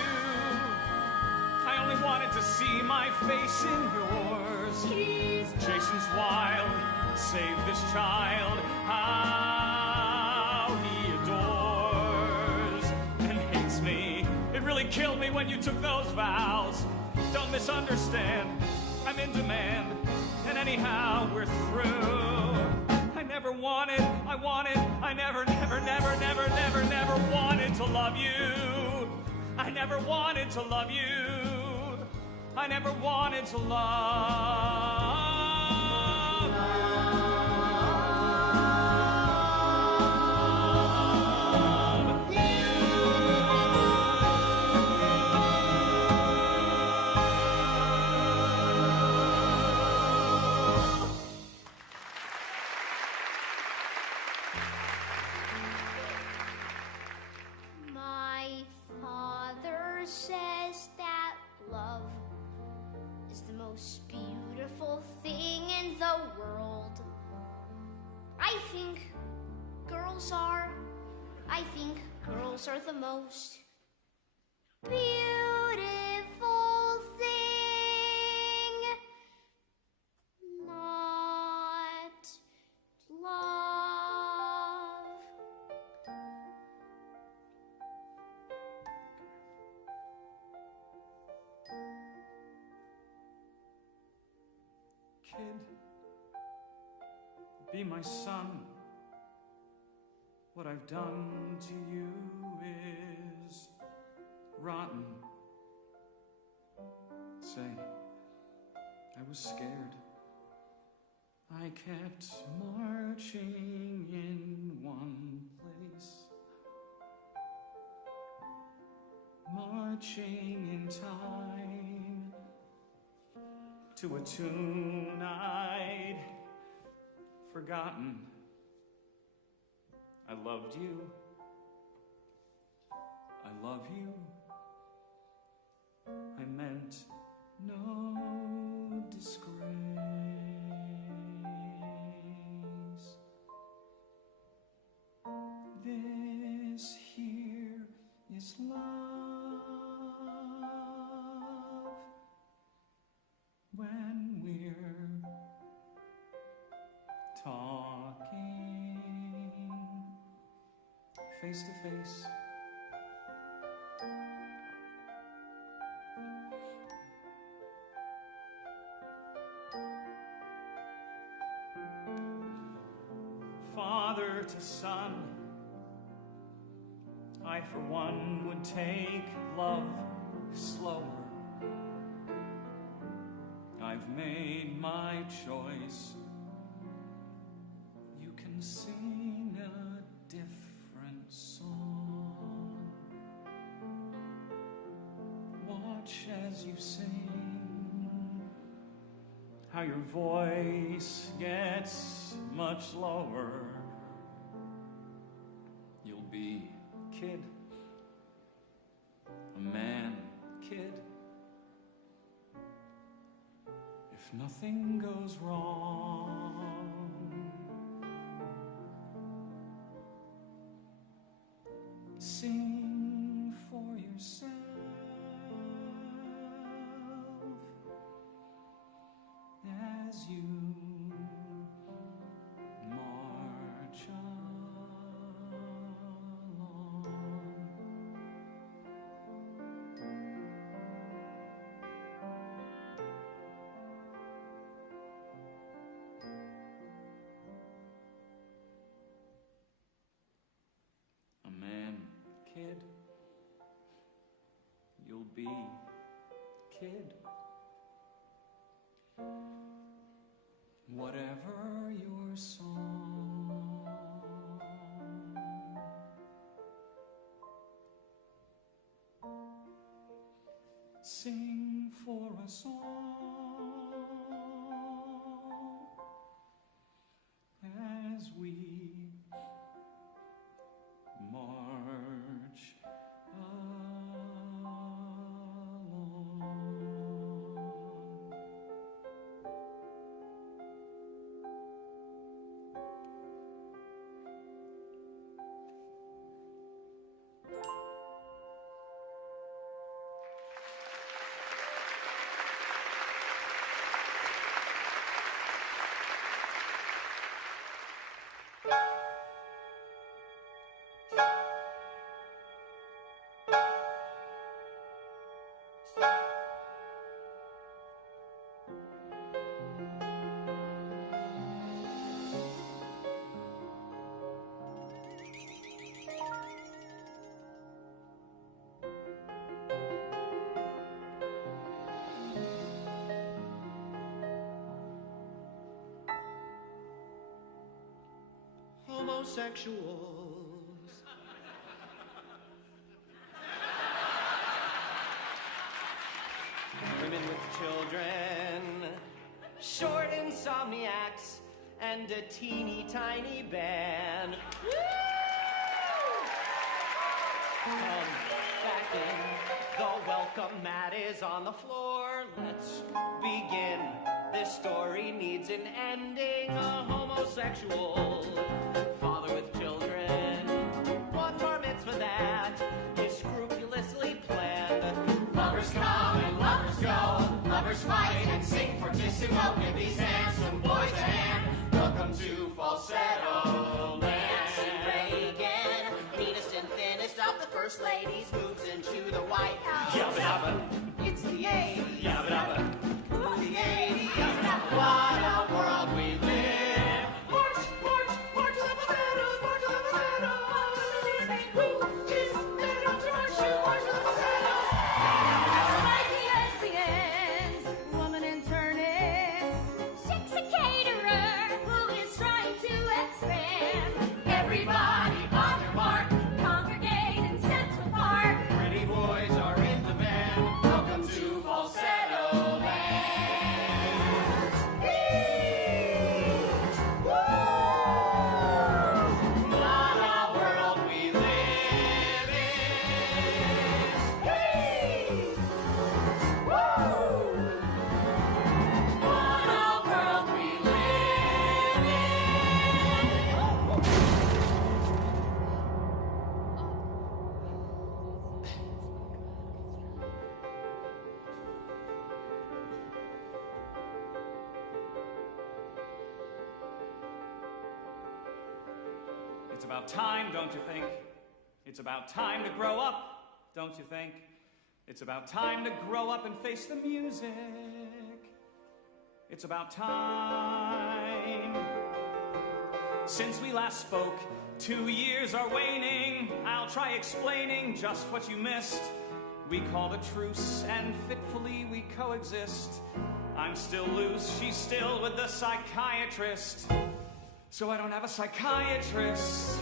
I only wanted to see my face in yours. He's Jason's wild, save this child. How he adores. killed me when you took those vows. Don't misunderstand, I'm in demand, and anyhow we're through. I never wanted, I never wanted to love you. I never wanted to love you. I never wanted to love you. My father says that love is the most beautiful thing in the world. I think girls are the most beautiful thing. Not love. Kid, be my son. What I've done to you is rotten. Say, I was scared. I kept marching in one place, marching in time to a tune I'd forgotten. I loved you. I love you. I meant no disgrace. This here is love. When we're talking face to face, father to son, I for one would take love slower. I've made my choice. You can sing a different song. Watch as you sing, how your voice gets much lower. You'll be kid, a man kid. If nothing goes wrong, sing for yourself as you march along. A man, kid, you'll be kid. Whatever your song, sing for us all as we march along. homosexuals. Women with children, short insomniacs, and a teeny tiny band. Woo! Back in, the welcome mat is on the floor. Let's begin. This story needs an ending. A homosexual father with children, one bar mitzvah that is scrupulously planned. Lovers come and lovers go, lovers fight and sing fortissimo. Give these handsome boys a hand. Welcome to falsetto land. Reagan, meanest and thinnest of the first ladies, moves into the White House. Yabba dabba, It's the 80s. yabba dabba. The 80s. What a world we live. March, march, march to the falsettos, march to the falsettos. Who is man enough to march to the falsettos? Like the lesbians, woman internist, sex a caterer who is trying to expand. Everybody on your mark. Congregate in Central Park. Pretty boys are in demand. Welcome to falsetto land. What a world we live in. What a world we live in. It's about time, don't you think? It's about time to grow up, don't you think? It's about time to grow up and face the music. It's about time. Since we last spoke, 2 years are waning. I'll try explaining just what you missed. We called a truce and fitfully we coexist. I'm still loose, she's still with the psychiatrist. So I don't have a psychiatrist,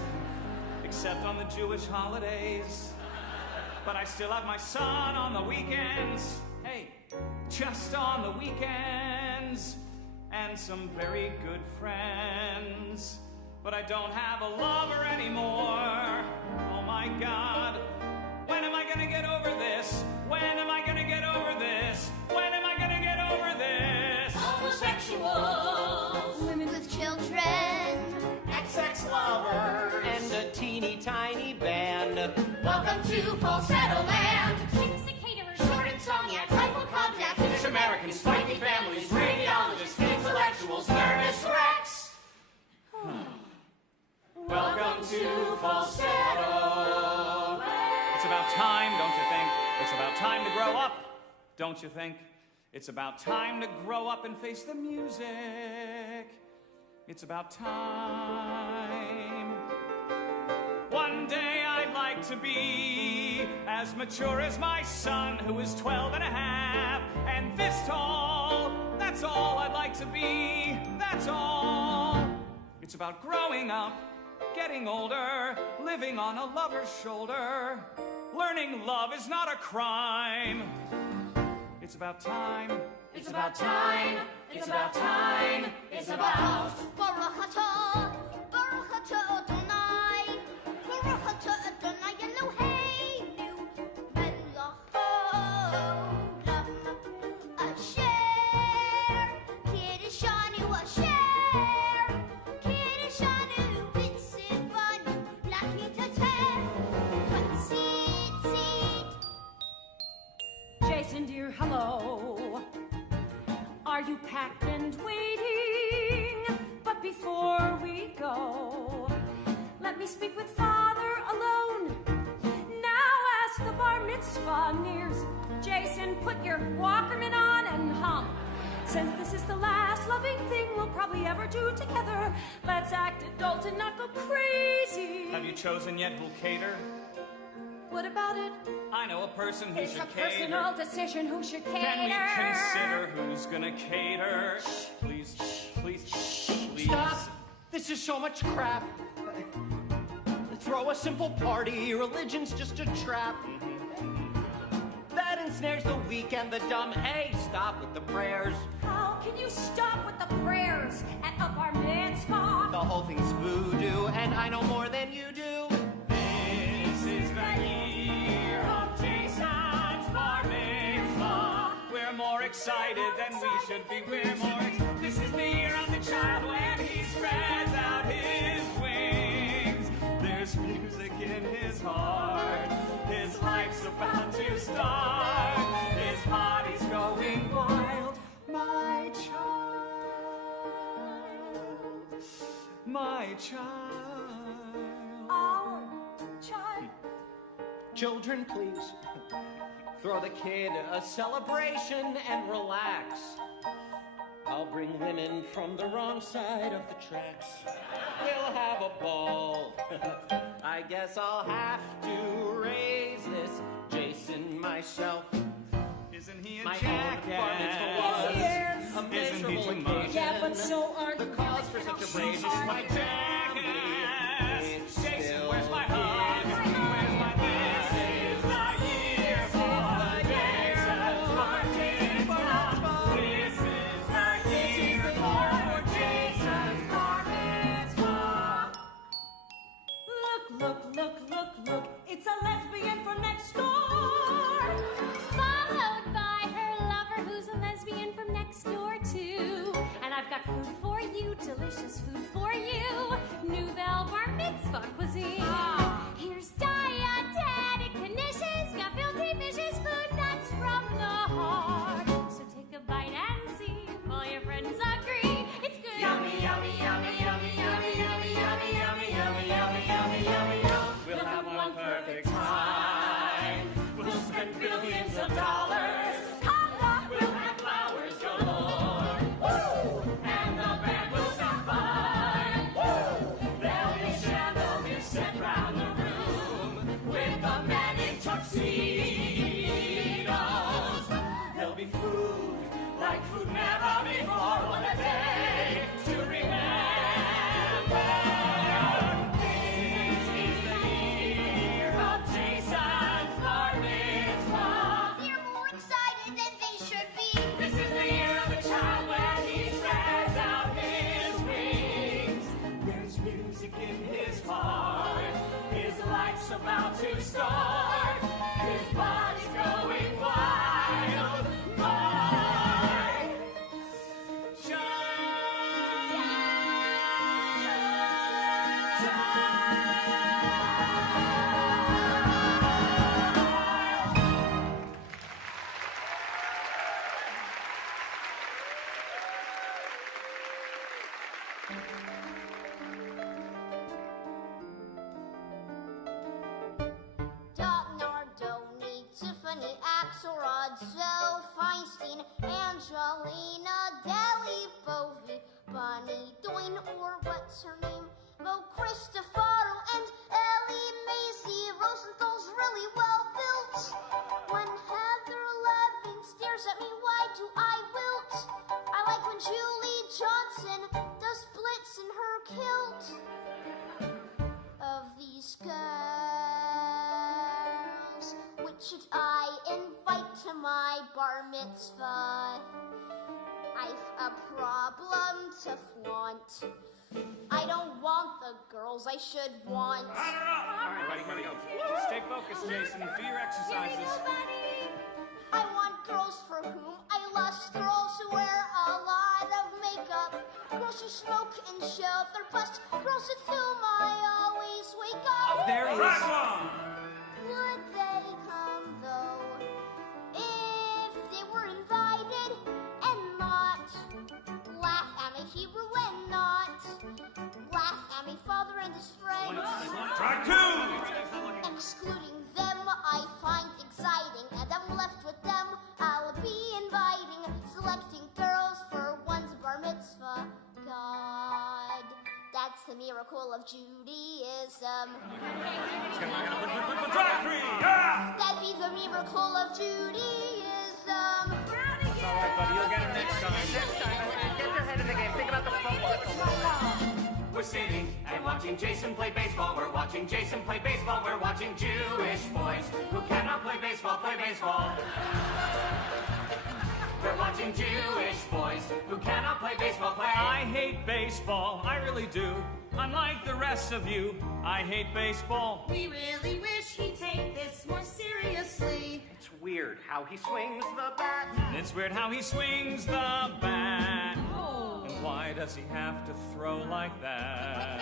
except on the Jewish holidays. But I still have my son on the weekends. Hey, just on the weekends. And some very good friends. But I don't have a lover anymore. Oh my God. When am I gonna get over this? When am I gonna get over this? When am I gonna get over this? Homosexuals, women with children, XX lovers, and a teeny tiny band. Welcome to falsetto land. sex a caterer, Short insomnia, typhoid contact, Finnish Americans, spiky families, radiologists, intellectuals, nervous wrecks. Welcome to falsetto land. It's about time, don't you think? It's about time to grow up, don't you think? It's about time to grow up and face the music. It's about time. One day I'd like to be as mature as my son, who is 12 and a half, and this tall. That's all I'd like to be, that's all. It's about growing up, getting older, living on a lover's shoulder. Learning love is not a crime. It's about time. It's about time. It's about time. It's about Baruch atah, Baruch atah Adonai, Baruch atah Adonai Eloheinu, melech haolam, asher kiddushanu, asher kiddushanu, v'tzivanu, lahitateh, v'tzitzit. Jason, dear, hello. Are you packed and waiting? But before we go, let me speak with Father alone. Now as the bar mitzvah nears, Jason, put your Walkman on and hum. Since this is the last loving thing we'll probably ever do together, let's act adult and not go crazy. Have you chosen yet who'll cater? What about it? I know a person who It's should a cater. personal decision who should cater. Can we consider who's gonna cater? Please, please, please. Stop. This is so much crap. Throw a simple party, religion's just a trap. That ensnares the weak and the dumb. Hey, stop with the prayers. How can you stop with the prayers at a bar mitzvah? The whole thing's voodoo, and I know more than you do. This is the year of Jason's bar mitzvah. We're more excited than we should be. We're more This is the year of the child when he spreads out his wings. There's music in his heart. His life's about to start. His body's going wild. My child. Our child. Children, please. Throw the kid a celebration and relax. I'll bring women from the wrong side of the tracks. We'll have a ball. I guess I'll have to raise this Jason myself. Isn't he a My jackass? own bar mitzvah Yes, he is. was a Isn't he miserable too much? occasion. Yeah, but so are The you. cause for such a brave She's my jackass. Jason, where's my hug? Where's my this? Is the year for Jason's bar mitzvah. This is the year for Jason's bar mitzvah. Look, it's a lesbian from next door. Followed by her lover, who's a lesbian from next door too. And I've got food for you, delicious food for you. Nouvelle bar mitzvah cuisine. Here's dietetic knishes, gefilte fishes, food nuts from the heart. So take a bite and see if all your friends agree. It's good. Yummy, yummy, yummy, yummy, yummy, yummy, yummy, yummy, yummy, yummy, yummy, yummy, yum. We'll have one perfect time. We'll spend billions of dollars. We'll have flowers galore. Woo! And the band will sound fine. Woo! There'll be chandeliers set round the room with the men in tuxedos. There'll be food like food never before. What a day to remember. This is the year of Jason's bar mitzvah. They're more excited than they should be. This is the year of the child when he spreads out his wings. There's music in his heart. His life's about to start. His body's going wild. My Dot Nardoni, Tiffany Axelrod, Zoe Feinstein, Angelina Deli, Bovi, Bunny Doyne, or what's her name? Mo Cristofaro and Ellie Macy. Rosenthal's really well built. When Heather Levin stares at me, why do I wilt? I like when Julie Johnson does splits in her kilt. Of these girls, which should I invite to my bar mitzvah? I've a problem to flaunt. I don't want the girls I should want. All right, ready, go. Stay focused, Jason. Do your exercises. I want girls for whom I lust. Girls who wear a lot of makeup. Girls who smoke and show their bust. Girls with whom I always wake up. There he is. Would they come though if they were invited and not laugh at my Hebrew and not laugh at my father and his friends? Track two. Excluding them I find exciting, and I'm left with them. I'll be inviting, selecting girls for one's bar mitzvah. God, that's the miracle of Judaism. Track three. Yeah. That'd be the miracle of Judaism. It's all right, buddy. You'll get him next time. Next time, get your head in the game. Think about the football. We're sitting and watching Jason play baseball. We're watching Jason play baseball. We're watching Jewish boys who cannot play baseball, play baseball. We're watching Jewish boys who cannot play baseball, play. I hate baseball, I really do. Unlike the rest of you, I hate baseball. We really wish he'd take this more seriously. It's weird how he swings the bat. It's weird how he swings the bat. Oh. And why does he have to throw like that?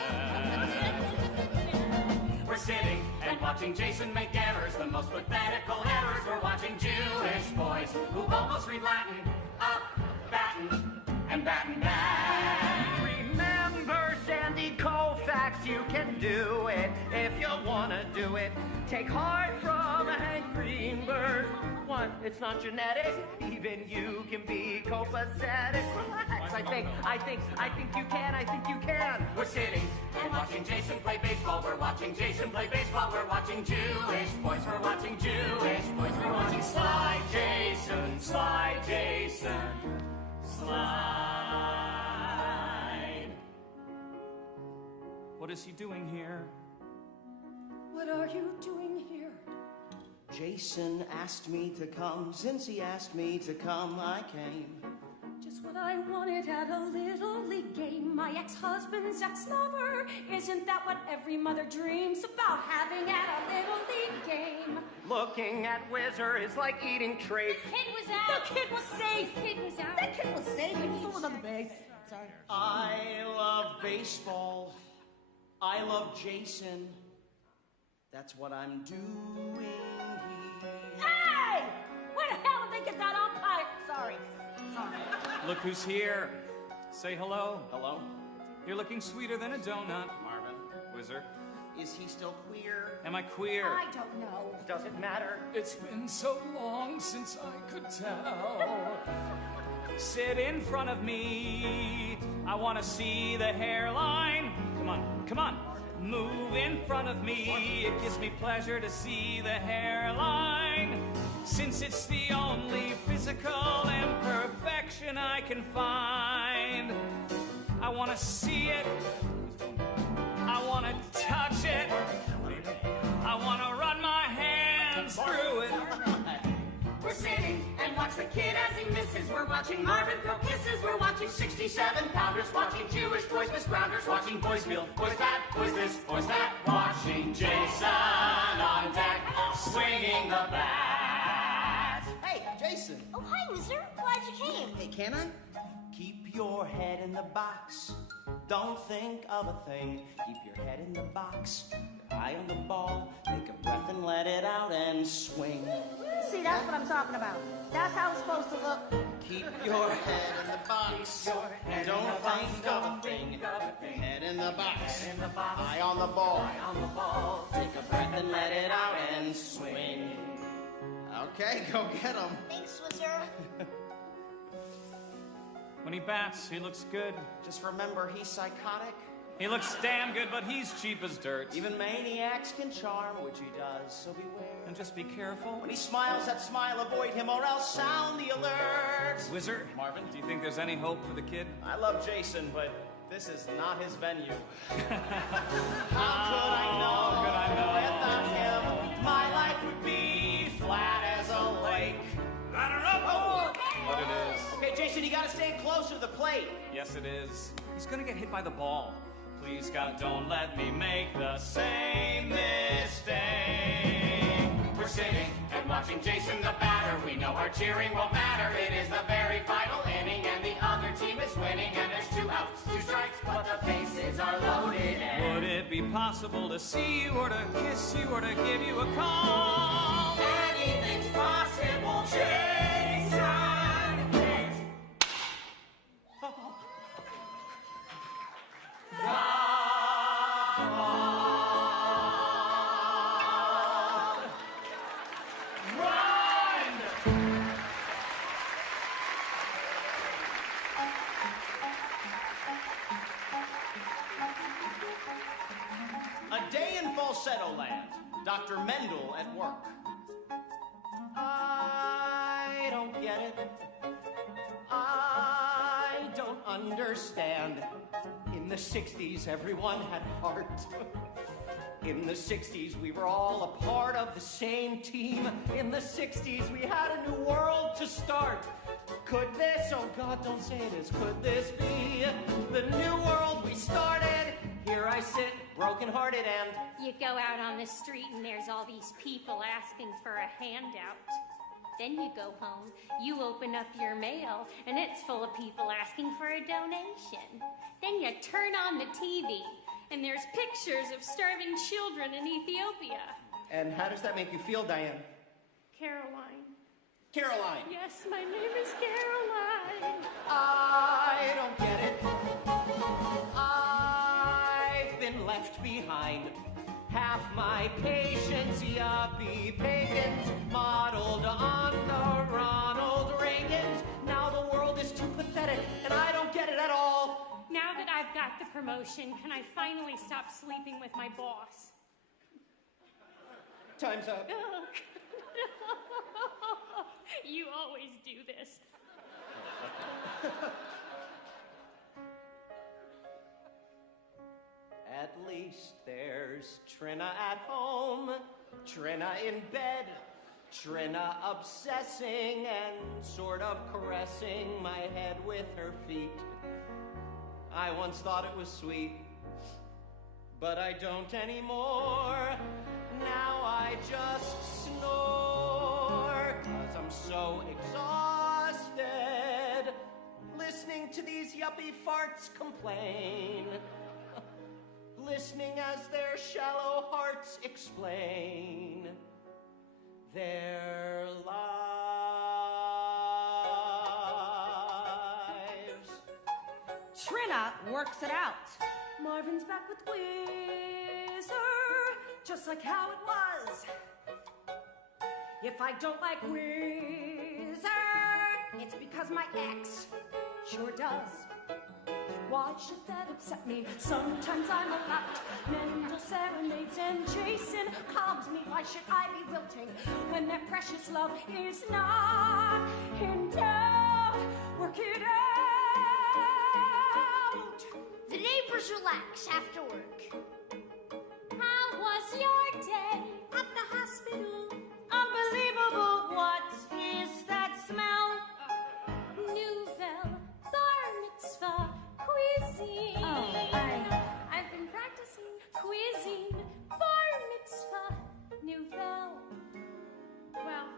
We're sitting and watching Jason make errors, the most pathetical errors. We're watching Jewish boys who almost read Latin, up, battin', and battin' back. Remember Sandy Koufax, you can do it if you wanna do it. Take heart from Hank Greenberg. What? It's not genetic. Even you can be copacetic. Relax. I think you can. I think you can. We're sitting and watching Jason play baseball. We're watching Jason play baseball. We're watching Jewish boys. We're watching Jewish boys. We're watching Slide Jason, Slide Jason, Slide. What is he doing here? What are you doing here? Jason asked me to come. Since he asked me to come, I came. Just what I wanted at a little league game. My ex-husband's ex-lover. Isn't that what every mother dreams about, having at a little league game? Looking at Whizzer is like eating trafe. The kid was out. The kid was safe. The kid was out. That kid was safe. He was still on the base. Sorry. I love baseball. I love Jason. That's what I'm doing here. Hey! Where the hell did they get that umpire? Sorry. Look who's here. Say hello. Hello? You're looking sweeter than a donut. Marvin. Whizzer. Is he still queer? Am I queer? I don't know. Does it matter? It's been so long since I could tell. Sit in front of me. I want to see the hairline. Come on, come on. Move in front of me. It gives me pleasure to see the hairline, since it's the only physical imperfection I can find. I want to see it. I want to touch it. I want to run my hands through it. We're sitting and watch the kid as he misses. We're watching Marvin throw kisses. We're watching 67-pounders, watching Jewish boys, Miss Grounders, watching boys field, boys that, boys this, boys that, watching Jason on deck, swinging the bat. Hey, Jason. Oh, hi, Whizzer. Glad you came. Hey, can I? Keep your head in the box. Don't think of a thing. Keep your head in the box. Your eye on the ball. Take a breath and let it out and swing. See, that's what I'm talking about. That's how it's supposed to look. Keep your head in the box. Don't think of a thing. Head in the box. Eye on the ball. Take a breath and let it out and swing. Okay, go get him. Thanks, Whizzer. When he bats, he looks good. Just remember, he's psychotic. He looks damn good, but he's cheap as dirt. Even maniacs can charm, which he does, so beware. And just be careful. When he smiles that smile, avoid him or else sound the alert. Whizzer, Marvin, do you think there's any hope for the kid? I love Jason, but this is not his venue. How could I know? Without him, my life would be flat as a lake. But it is. Okay, Jason, you gotta stand closer to the plate. Yes, it is. He's gonna get hit by the ball. Please, God, don't let me make the same mistake. We're sitting and watching Jason the batter. We know our cheering won't matter. It is the very final inning, and the other team is winning. And there's 2 outs, 2 strikes, but the bases are loaded. Would it be possible to see you or to kiss you or to give you a call? Anything's possible, Jason. A day in falsetto land. Dr. Mendel at work. I don't get it. I don't understand. In In the 60s, everyone had heart. In the 60s, we were all a part of the same team. In the 60s, we had a new world to start. Could this, oh God, don't say this, could this be the new world we started? Here I sit, broken-hearted, and You go out on the street and there's all these people asking for a handout. Then you go home, you open up your mail, and it's full of people asking for a donation. Then you turn on the TV, and there's pictures of starving children in Ethiopia. And how does that make you feel, Diane? Caroline. Caroline! Yes, my name is Caroline. I don't get it. I've been left behind. Half my patients, yuppie pagans, modeled on the Ronald Reagans. Now the world is too pathetic, and I don't get it at all. Now that I've got the promotion, can I finally stop sleeping with my boss? Time's up. You always do this. At least there's Trina at home, Trina in bed, Trina obsessing and sort of caressing my head with her feet. I once thought it was sweet, but I don't anymore. Now I just snore, 'cause I'm so exhausted, listening to these yuppie farts complain. Listening as their shallow hearts explain their lives. Trina works it out. Marvin's back with Whizzer, just like how it was. If I don't like Whizzer, it's because my ex sure does. Why should that upset me? Sometimes I'm a lot. Mendel serenades and Jason calms me. Why should I be wilting when their precious love is not in doubt? Work it out. The neighbors relax after work. How was your day At the hospital, Unbelievable, what is that smell? Nouvelle bar mitzvah cuisine. I've been practicing cuisine, bar mitzvah, nouvelle. Well,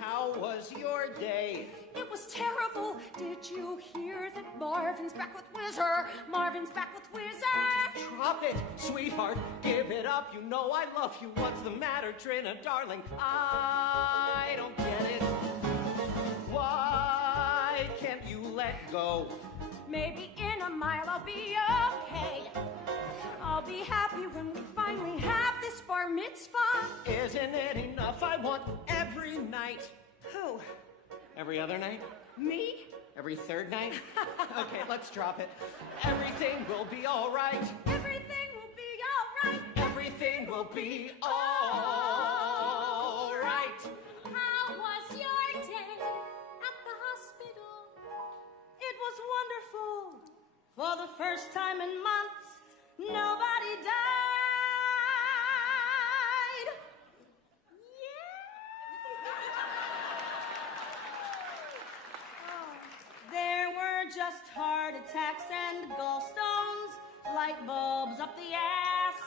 How was your day? It was terrible. Did you hear that Marvin's back with Whizzer? Marvin's back with Whizzer. Drop it, sweetheart. Give it up. You know I love you. What's the matter, Trina, darling? I don't get it. Why can't you let go? Maybe in a mile I'll be okay. I'll be happy when we finally have this bar mitzvah. Isn't it enough? I want every night. Who? Every other night? Me? Every third night? Okay, let's drop it. Everything will be all right. Everything will be all right. Everything will be all right. how was your day at the hospital? It was wonderful. For the first time in months, nobody died. There were just heart attacks and gallstones, light bulbs up the ass,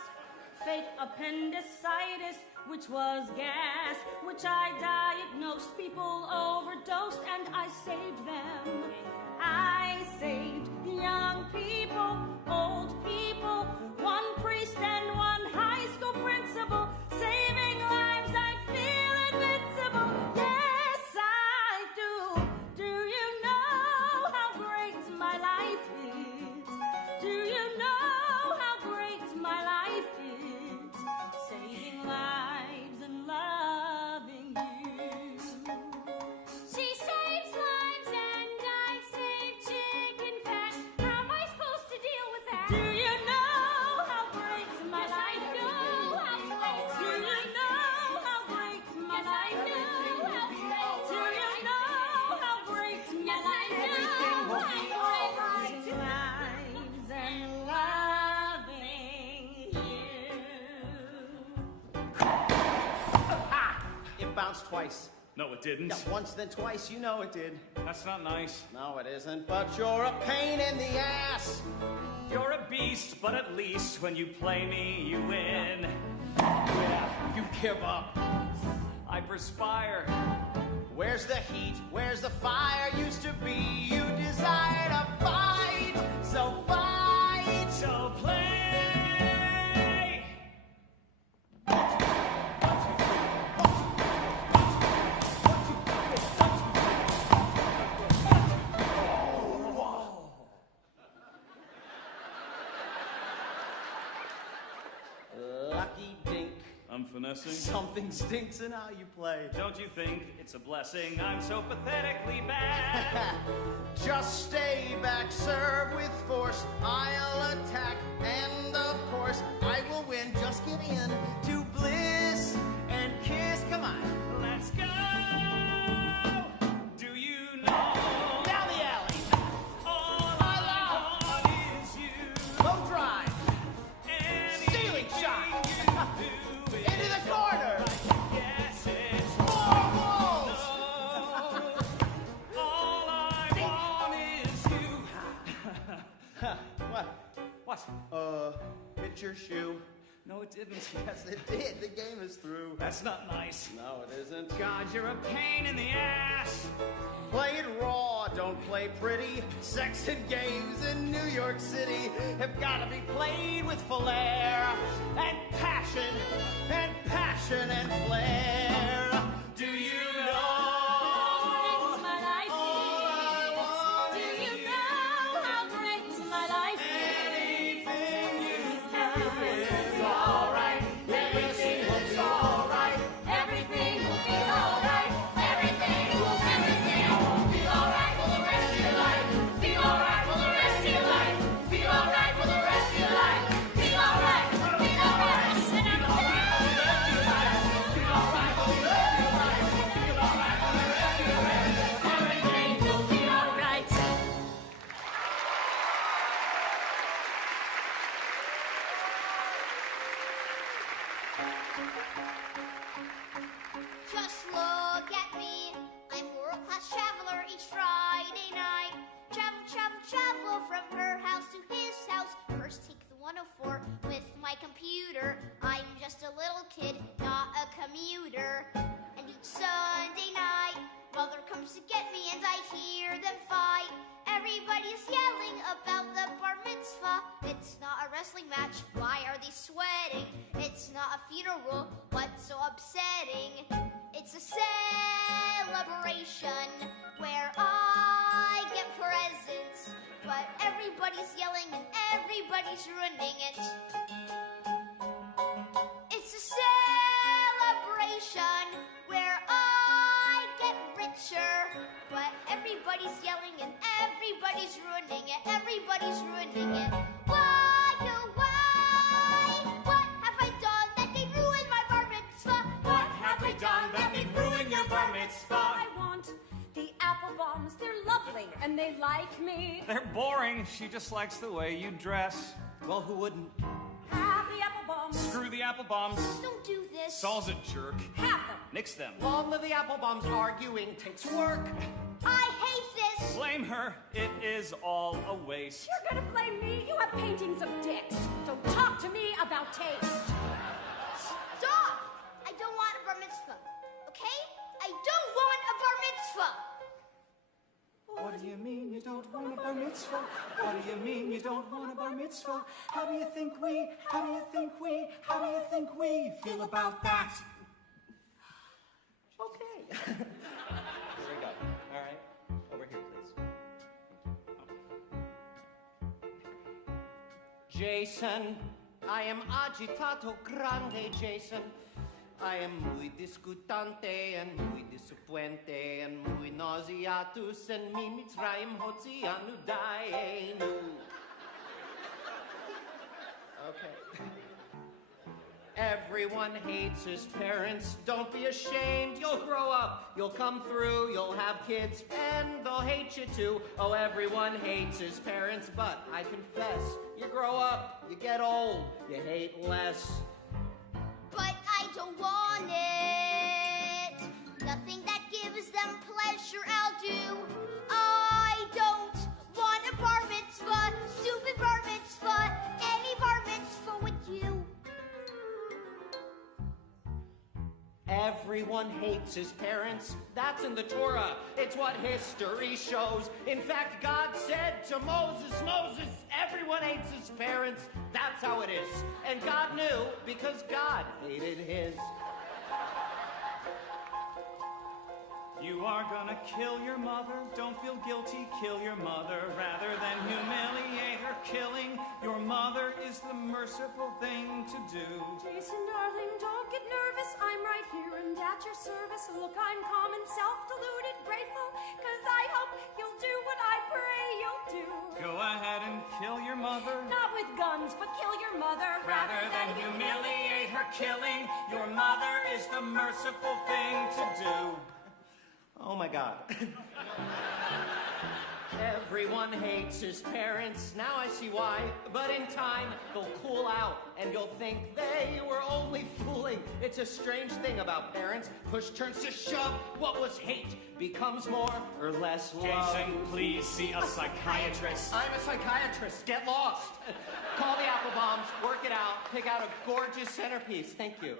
fake appendicitis, which was gas, which I diagnosed. People overdosed and I saved them. I saved young people, old people, one priest and one high school principal, saving lives. I feel invincible. Yes, I do. Do you know how great my life is? Do you know how great my life is? Saving lives and loving you. She saves lives and I save chicken fat. twice. No, it didn't. Yeah, once then twice, you know it did. That's not nice. No, it isn't, but you're a pain in the ass. You're a beast, but at least when you play me, you win. Yeah, you give up. I perspire. Where's the heat? Where's the fire? Used to be you desire to fight. So fight. So play. Lucky dink. I'm finessing. Something stinks in how you play. Don't you think it's a blessing? I'm so pathetically bad. Just stay back, serve with force. I'll attack, and of course I will win. Just give in to bliss and kiss. Come on. Let's go. Do you know? Down the alley. All I want is you. Low drive. Ceiling shot. Into the corner. Yes, it's Four walls. all I want is you. What? Hit your shoe. No, it didn't. Yes, it did. The game is through. That's not nice. No, it isn't. God, you're a pain in the ass. Play it raw, don't play pretty. Sex and games in New York City have got to be played with flair and passion and flair. Do you know? How great my life All I is. want Do you is know how great my life is? anything you Everything's all right. Everything will be all right. Everything will be alright. Everything will be alright for the rest of your life. Feel alright for the rest of your life. Feel alright for the rest of your life. Feel alright. Feel alright. And I'm Everything will be alright. Just look at me. I'm a world-class traveler each Friday night. Travel, travel, travel from her house to his house. First take the 104 with my computer. I'm just a little kid, not a commuter. And each Sunday night, mother comes to get me and I hear them fight. Everybody's yelling about the bar mitzvah. It's not a wrestling match, why are they sweating? It's not a funeral, what's so upsetting? It's a celebration where I get presents, but everybody's yelling and everybody's ruining it. It's a celebration where I get richer, but everybody's yelling and everybody's ruining it. Everybody's ruining it. Why, oh why? What have I done that they ruined my bar mitzvah? What have I done that they ruined your bar mitzvah? I want the apple bombs. They're lovely and they like me. They're boring. She just likes the way you dress. Well, who wouldn't? Have the apple bombs. Screw the apple bombs. Don't do this. Saul's a jerk. Have them. Nix them. Long live the apple bombs. Arguing takes work. I hate this. Blame her. It is all a waste. You're gonna blame me? You have paintings of dicks. Don't talk to me about taste. Stop! I don't want a bar mitzvah. Okay? I don't want a bar mitzvah. What do you mean you don't want a bar mitzvah? What do you mean you don't want a bar mitzvah? How do you think we feel about that? Okay. Here we go. All right. Over here, please. Jason, I am agitato grande, Jason. I am muy discutante and muy disappointe and muy nauseatus and mi mitzrayim hotzianu daenu. Okay. Everyone hates his parents. Don't be ashamed. You'll grow up. You'll come through. You'll have kids. And they'll hate you too. Oh, everyone hates his parents. But I confess, you grow up. You get old. You hate less. But I don't want it. Everyone hates his parents. That's in the Torah. It's what history shows. In fact, God said to Moses, Moses, everyone hates his parents. That's how it is. And God knew because God hated his. You are gonna kill your mother. Don't feel guilty, kill your mother. Rather than humiliate her, killing your mother is the merciful thing to do. Jason, darling, don't get nervous. I'm right here and at your service. Look, I'm calm and self-deluded, grateful, cause I hope you'll do what I pray you'll do. Go ahead and kill your mother. Not with guns, but kill your mother. Rather than humiliate her, killing your mother is the merciful thing to do. Oh my God. Everyone hates his parents. Now I see why. But in time, they'll cool out and you'll think they were only fooling. It's a strange thing about parents. Push turns to shove. What was hate becomes more or less love. Jason, please see a psychiatrist. I'm a psychiatrist. Get lost. Call the apple bombs. Work it out. Pick out a gorgeous centerpiece. Thank you.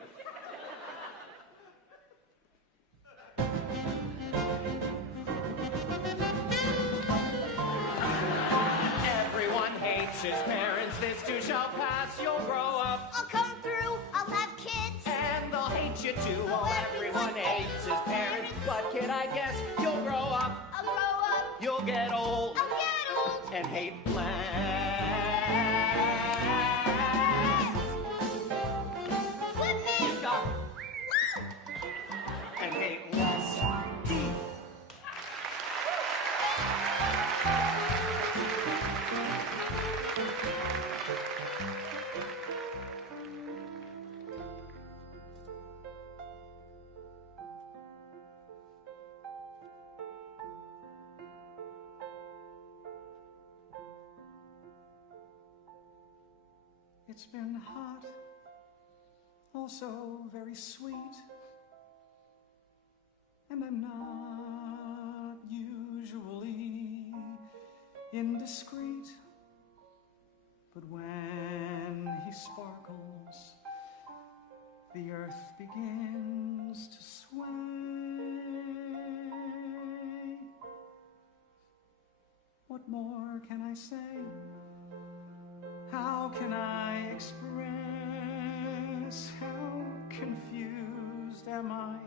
His parents, this too shall pass, you'll grow up. I'll come through, I'll have kids. And they'll hate you too, oh, everyone hates his parents. But kid, I guess you'll grow up. I'll grow up. You'll get old. I'll get old. And hate less. Flip me. You got and hate less. It's been hot, also very sweet, and I'm not usually indiscreet, but when he sparkles, the earth begins to sway. What more can I say? How can I express how confused am I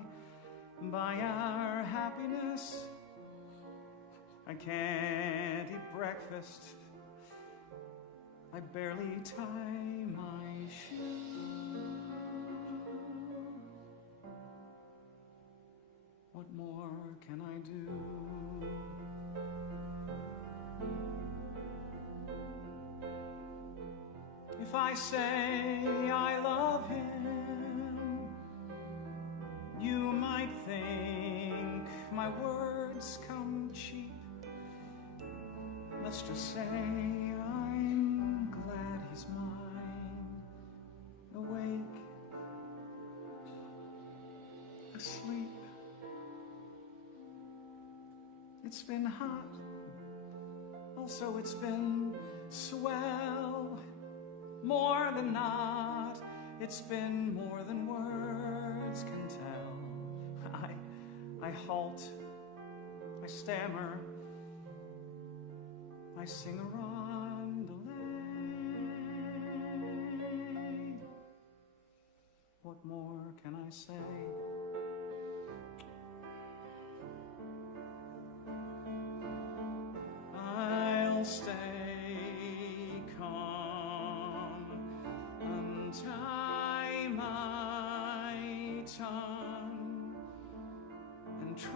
by our happiness? I can't eat breakfast. I barely tie my shoe. What more can I do? If I say I love him, you might think my words come cheap. Let's just say I'm glad he's mine, awake, asleep. It's been hot, also it's been swell. More than not, it's been more than words can tell. I halt, I stammer, I sing a rondelay. What more can I say? I'll stay. Tie my tongue and try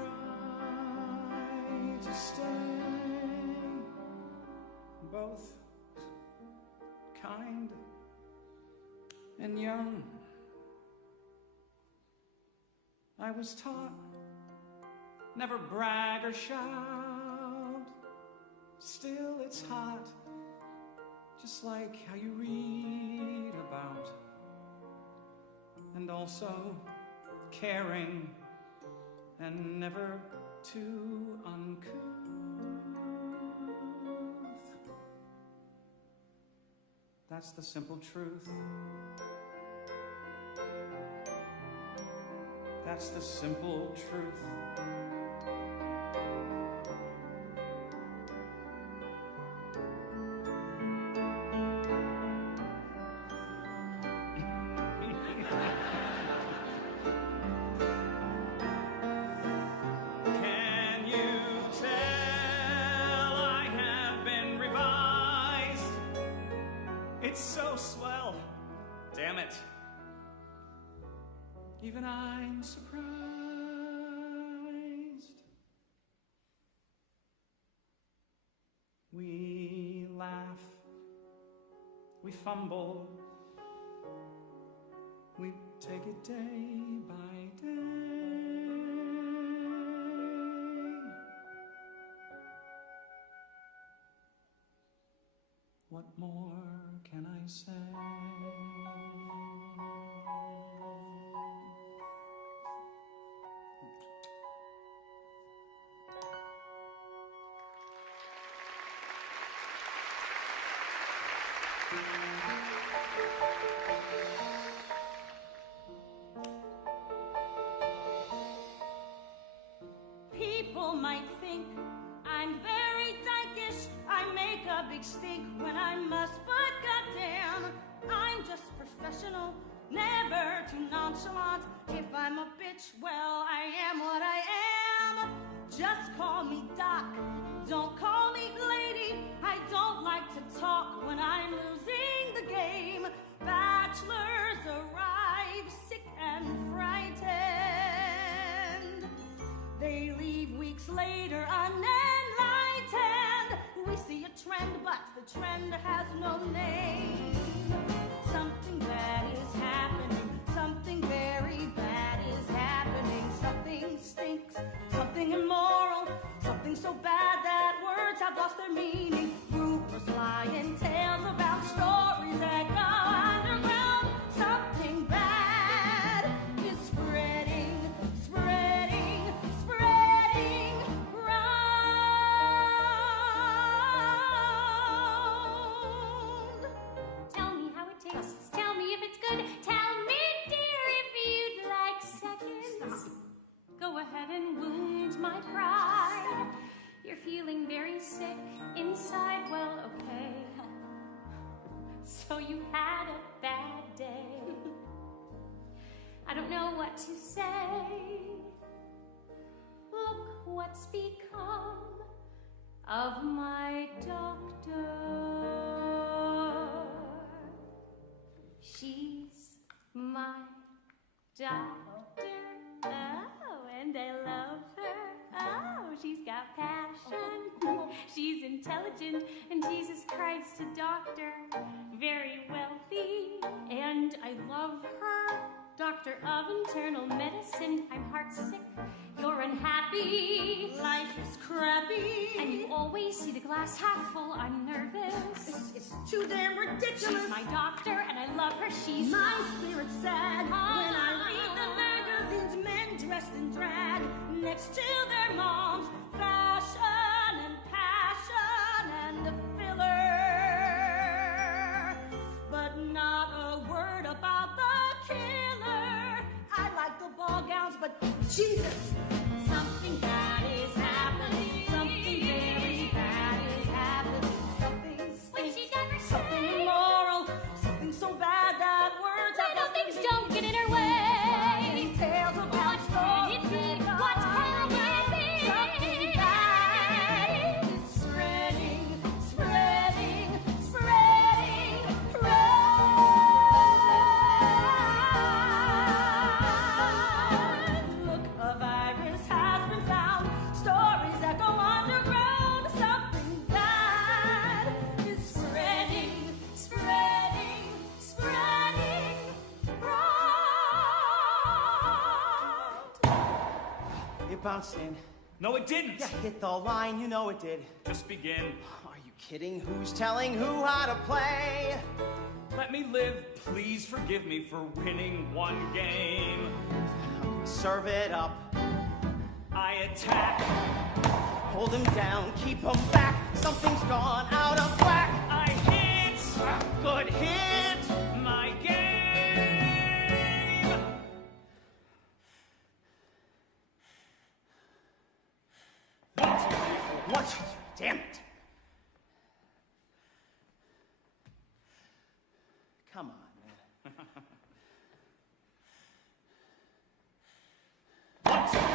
to stay both kind and young. I was taught never brag or shout. Still it's hot, just like how you read about, and also caring and never too uncouth. That's the simple truth. That's the simple truth. Can you tell I have been revised? It's so swell. Damn it. Even I'm surprised. We laugh, we fumble, we take it day by day. What more can I say? People might think I'm very dykeish. I make a big stink when I must, but goddamn, I'm just professional, never too nonchalant. If I'm a bitch, well, I am what I am. Just call me Doc, don't call me lady. I don't like to talk when I'm losing the game. Bachelors arrive sick and frightened. They leave weeks later unenlightened. We see a trend, but the trend has no name. Something bad is happening. Something very bad is happening. Something stinks. Something immoral. Something so bad that words have lost their meaning. Rumors lie in tales about stories that go underground. Something bad is spreading, spreading, spreading round. Tell me how it tastes. Tell me if it's good. Tell me, dear, if you'd like seconds. Go ahead and wound my pride. You're feeling very sick inside. Well, okay. So you had a bad day. I don't know what to say. Look what's become of my doctor. She's my doctor. Oh, and I love her. Oh, she's got passion. She's intelligent, and Jesus Christ, a doctor. Very wealthy, and I love her. Doctor of internal medicine. I'm heartsick. You're unhappy. Life is crappy. And you always see the glass half full. I'm nervous. It's too damn ridiculous. She's my doctor, and I love her. She's my spirit's sad when I read the magazines. Men dressed in drag next to their moms. Fashion and passion and a filler, but not a word about the killer. I like the ball gowns, but Jesus, something bad is happening. Something very bad is happening. Something stinks. Something immoral. Something so bad that words have little things don't get in her way. Tales about What can it be? What can it be? Something bad is spreading, spreading, spreading round. Look, a virus has been found. Stories that go underground. Something bad is spreading, spreading, spreading round. It bounced in. No, it didn't. You hit the line, you know it did. Just begin. Are you kidding? Who's telling who how to play? Let me live. Please forgive me for winning one game. Serve it up. I attack. Hold him down, keep him back. Something's gone out of whack. I hit. Good hit. My game. What? Damn it. Come on, man. 1, 2, 3, 4. 1, 2, 3,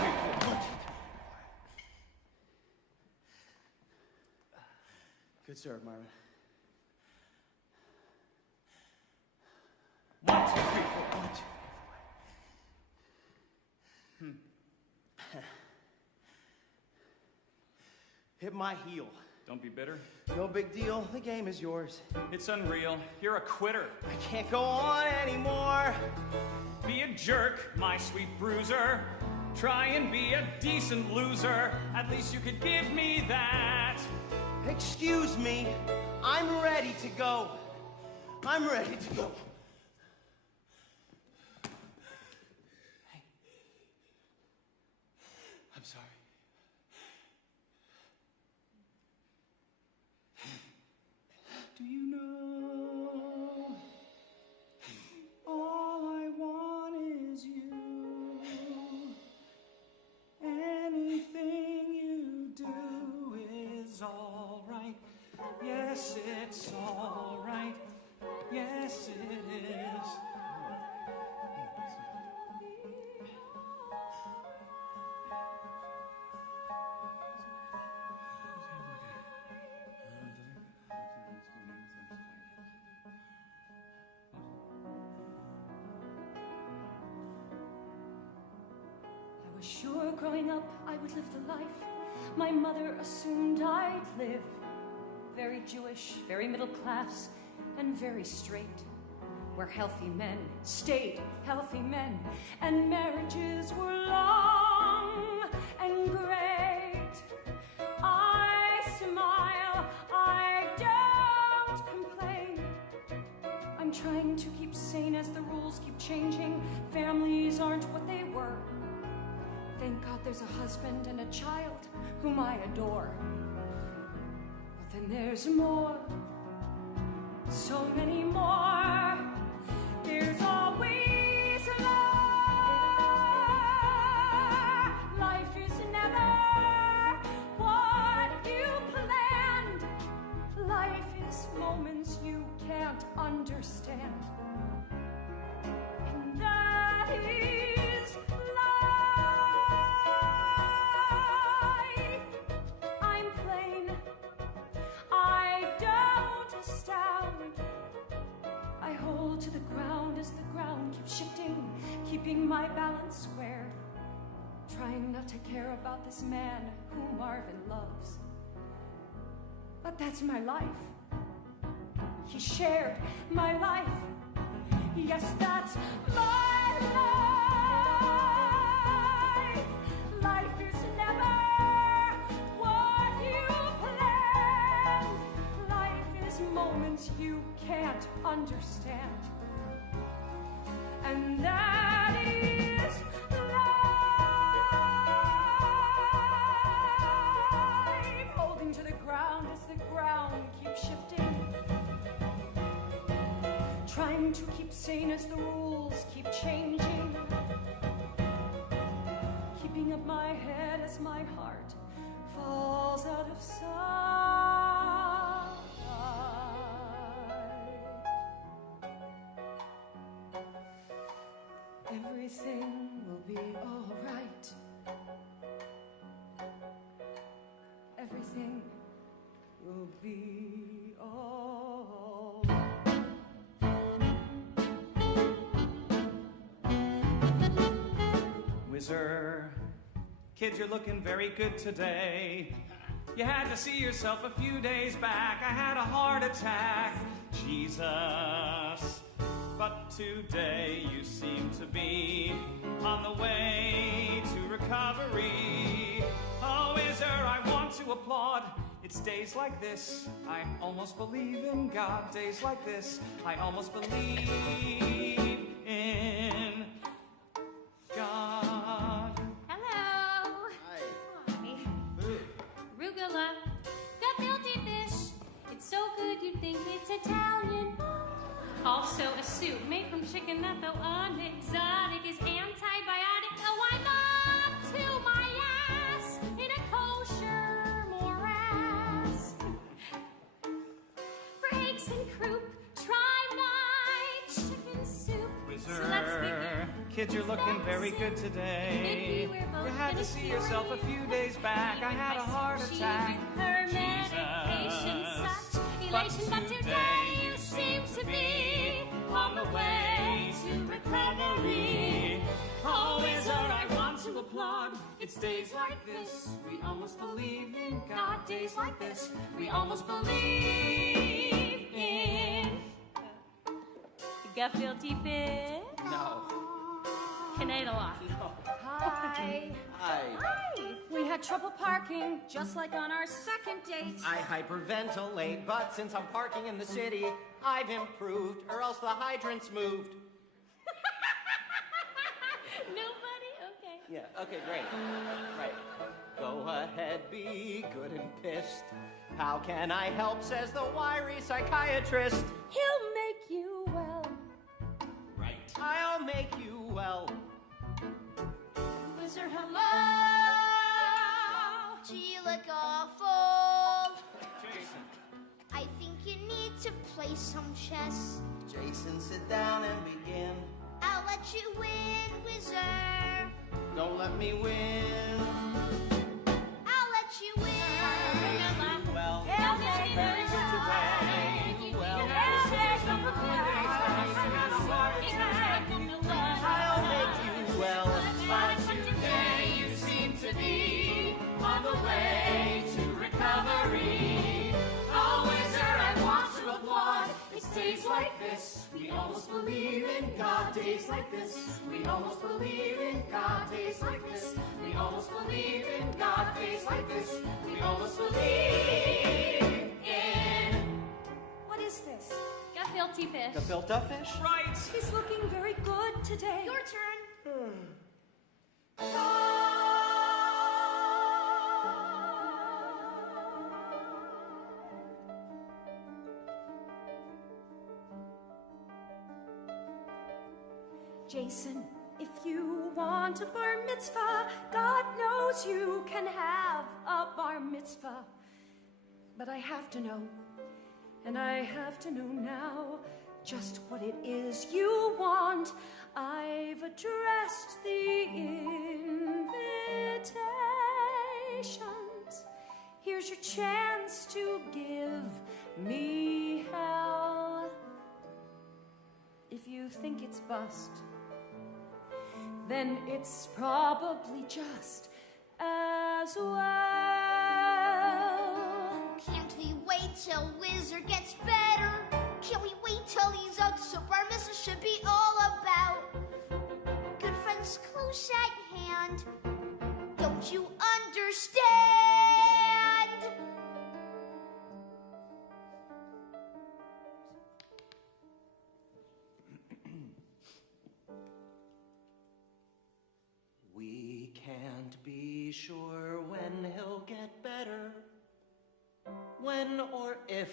4. Good serve, Marvin. 1, 2, 3, 4. 1, 2, 3, 4. Hit my heel. Don't be bitter. No big deal. The game is yours. It's unreal. You're a quitter. I can't go on anymore. Be a jerk, my sweet bruiser. Try and be a decent loser. At least you could give me that. Excuse me. I'm ready to go. I'm ready to go. Hey. I'm sorry. Do you know all I want is you? Anything you do is all right. Yes, it's all right. Yes, it is. I was sure growing up I would live the life my mother assumed I'd live. Very Jewish, very middle class, and very straight. Where healthy men stayed healthy men, and marriages were long and great. I smile, I don't complain. I'm trying to keep sane as the rules keep changing. Families aren't what they were. Thank God there's a husband and a child whom I adore. But then there's more, so many more. There's always more. Life is never what you planned. Life is moments you can't understand. And that is life. I'm plain. I don't astound. I hold to the ground as the ground keeps shifting, keeping my balance square. Trying not to care about this man who Marvin loves. But that's my life. He shared my life. Yes, that's my life. Life is never what you planned. Life is moments you can't understand. And that is life. Holding to the ground as the ground keeps shifting. Trying to keep sane as the rules keep changing. Keeping up my head as my heart falls out of sight. Everything will be all right. Everything will be all right. Whizzer, kid, you're looking very good today. You had to see yourself a few days back. I had a heart attack. Jesus. But today you seem to be on the way to recovery. Oh, Whizzer, I want to applaud. It's days like this, I almost believe in God. Days like this, I almost believe in God. Hello. Hi. Hi. Food. Arugula. Gefilte fish. It's so good you'd think it's Italian. Also a soup made from chicken that, though unexotic, is antibiotic. Oh, I'm up to my ass in a kosher morass. Kids, you're looking very good today. You had to see yourself a few days back. I had a heart attack. Her medication, such elation, but today you seem to be on the way to recovery. Oh, Wizard, I want to applaud. It's days like this we almost believe in God. Days like this we almost believe in. Guilty fish? No. Canada. Hi. Hi. We had trouble parking, just like on our second date. I hyperventilate, but since I'm parking in the city, I've improved, or else the hydrant's moved. Nobody? Okay. Yeah, okay, great. Right. Go ahead, be good and pissed. How can I help, says the wiry psychiatrist. He'll make you well. Right. I'll make you well. Wizard, hello. Do you look awful? Jason. I think you need to play some chess. Jason, sit down and begin. I'll let you win, Wizard. Don't let me win. I'll let you win. Well, I'll make you very good today. Well, I'll make you well. But today you seem to be on the way to recovery. Oh, Wizard, I want to applaud. It's days like this we almost believe in God. Days like this we almost believe in God. Days like this we almost believe in God. Days like this we almost believe in. What is this? Guilty fish. Gefilte fish? Right. He's looking very good today. Your turn. Jason, if you want a bar mitzvah, God knows you can have a bar mitzvah. But I have to know, and I have to know now, just what it is you want. I've addressed the invitations. Here's your chance to give me hell. If you think it's bust, then it's probably just as well. Can't we wait till Wizard gets better? Can't we wait till he's out? So Bar Mitzvah should be all about good friends close at hand. Don't you understand? We can't be sure when he'll get better, when or if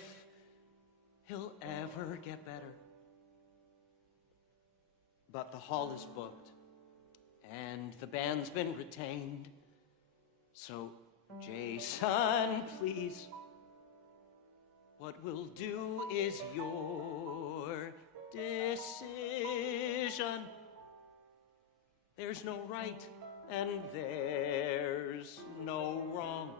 he'll ever get better. But the hall is booked, and the band's been retained. So, Jason, please, what we'll do is your decision. There's no right and there's no wrong.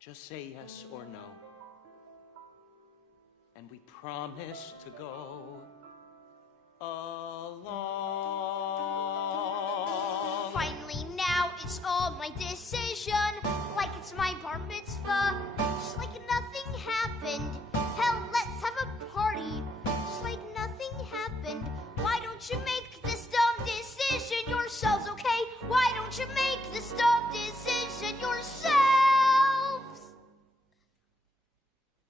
Just say yes or no. And we promise to go along. Finally, now it's all my decision. Like it's my bar mitzvah. Just like nothing happened. Hell, let's have a party. Just like nothing happened. Why don't you make this dumb decision yourselves, okay? Why don't you make this dumb decision yourselves?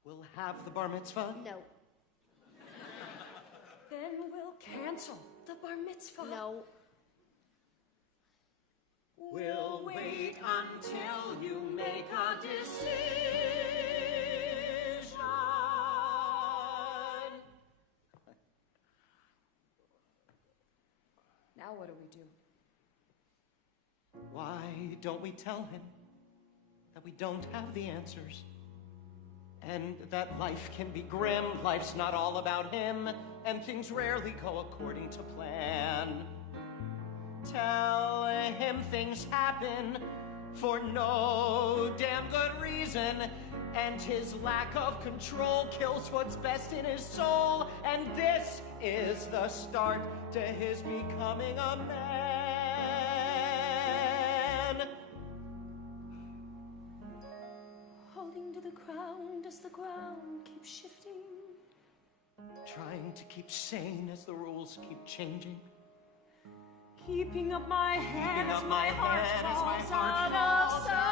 We'll have the bar mitzvah. No. Then we'll cancel the bar mitzvah. No. We'll wait until you make a decision. Now what do we do? Why don't we tell him that we don't have the answers? And that life can be grim, life's not all about him, and things rarely go according to plan. Tell him things happen for no damn good reason, and his lack of control kills what's best in his soul, and this is the start to his becoming a man. Holding to the ground as the ground keeps shifting. Trying to keep sane as the rules keep changing. Keeping up my hand as my heart falls out out of sight.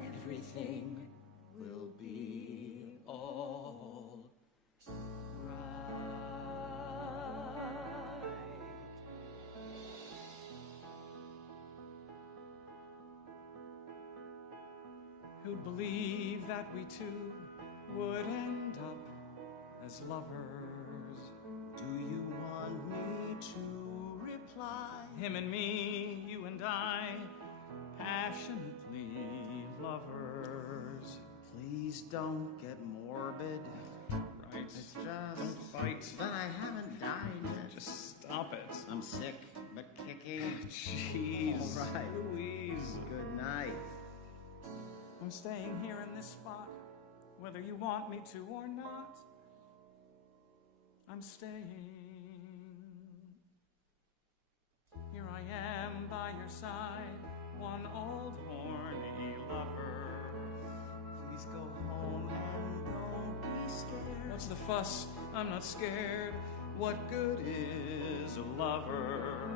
Everything will be all right. Who'd believe that we two would end up as lovers? Do you want me to reply? Him and me, you and I, passionately lovers. Please don't get morbid. Right. It's just... Don't fight. But I haven't died yet. Just stop it. I'm sick, but kicking. Jeez. All right. Louise. Good night. I'm staying here in this spot, whether you want me to or not. I'm staying. Here I am by your side, one old horny lover. Please go home and don't be scared. What's the fuss? I'm not scared. What good is a lover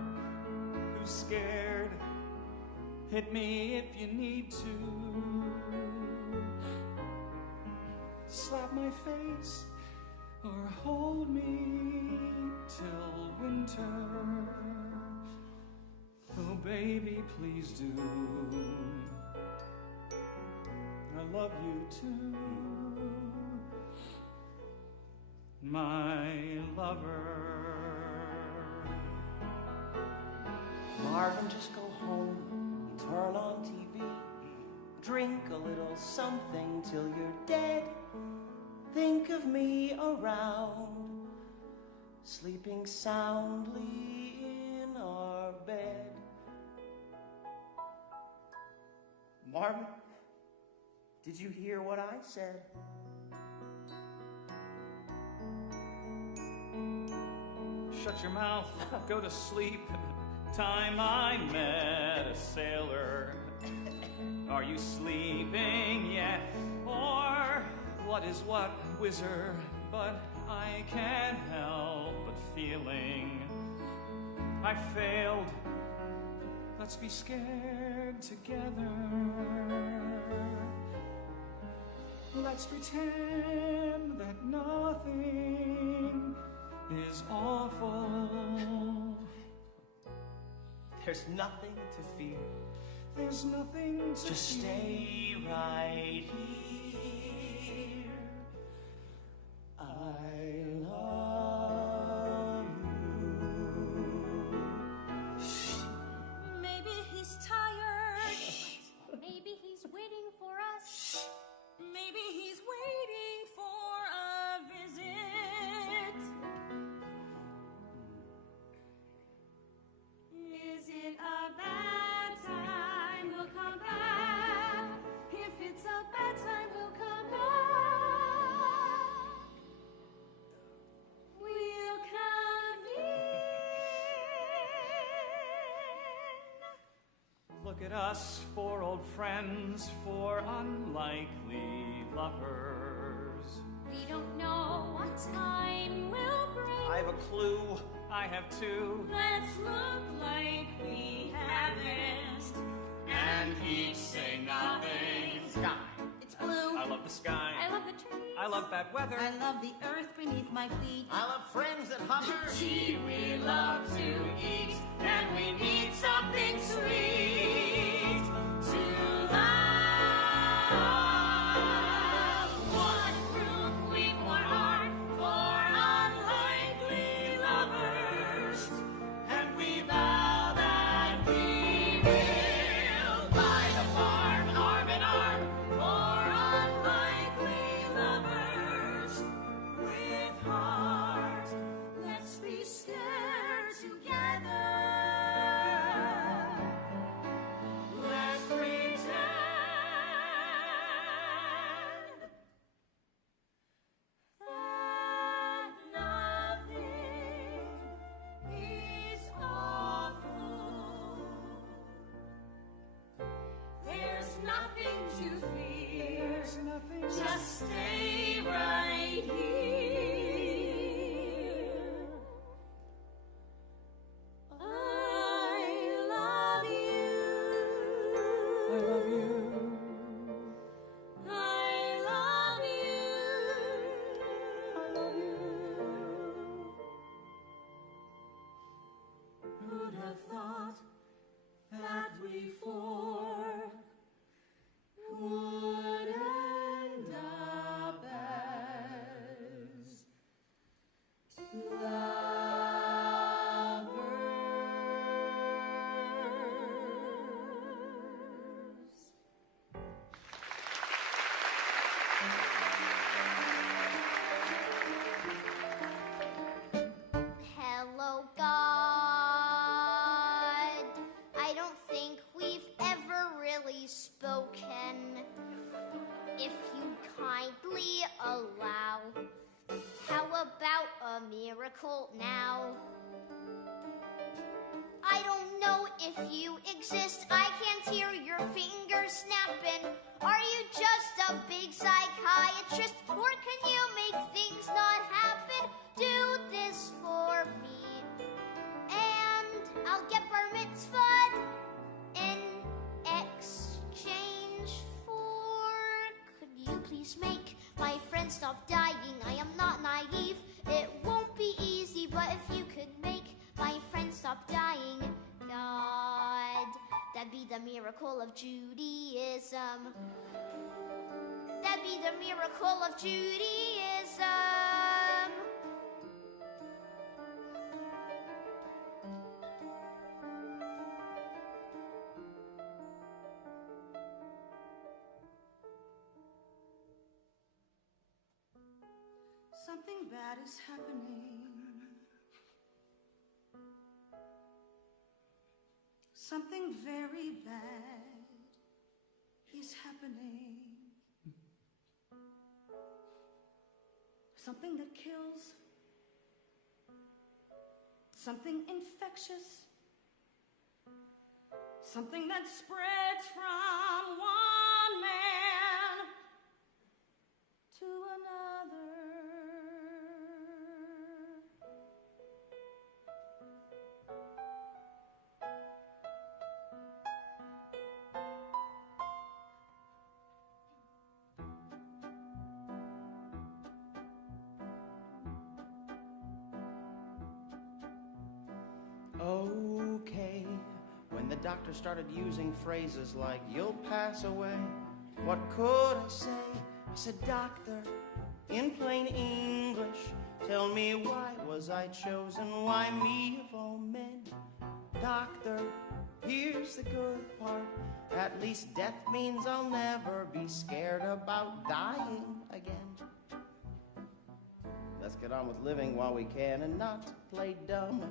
who's scared? Hit me if you need to. Slap my face or hold me till winter. Oh, baby, please do. I love you too, my lover. Marvin, just go home, turn on TV, drink a little something till you're dead. Think of me around, sleeping soundly in our bed. Marvin, did you hear what I said? Shut your mouth, go to sleep. Time I met a sailor. Are you sleeping yet? Or what is what, whizzer? But I can't help but feeling I failed. Let's be scared together. Let's pretend that nothing is awful. There's nothing to fear. There's nothing to Just fear. stay right here. I love you. Maybe he's tired. Maybe he's waiting for us. Maybe he's waiting for a visit. Is it a bad time? We'll come back. If it's a bad time, we'll come back. We'll come in. Look at us, four old friends, four unlikely lovers. We don't know what time will bring. I have a clue. I have two. Let's look like we haven't. And each say nothing. Sky. It's blue. I love the sky. I love the trees. I love bad weather. I love the earth beneath my feet. I love friends that hover. Gee, we love to eat, and we need something sweet to love. One room we four are, four unlikely lovers, and we vow that miracle now. I don't know if you exist. I can't hear your fingers snapping. Are you just a big psychiatrist? Or can you make things not happen? Do this for me, and I'll get bar mitzvahed in exchange for... Could you please make my friend stop dying? I am not naive. It won't be easy, but if you could make my friend stop dying, God, that'd be the miracle of Judaism. That'd be the miracle of Judaism. Something bad is happening. Something very bad is happening. Something that kills. Something infectious. Something that spreads from one man to another. Okay, when the doctor started using phrases like, you'll pass away, what could I say? I said, doctor, in plain English, tell me why was I chosen? Why me of all men? Doctor, here's the good part. At least death means I'll never be scared about dying again. Let's get on with living while we can and not play dumb.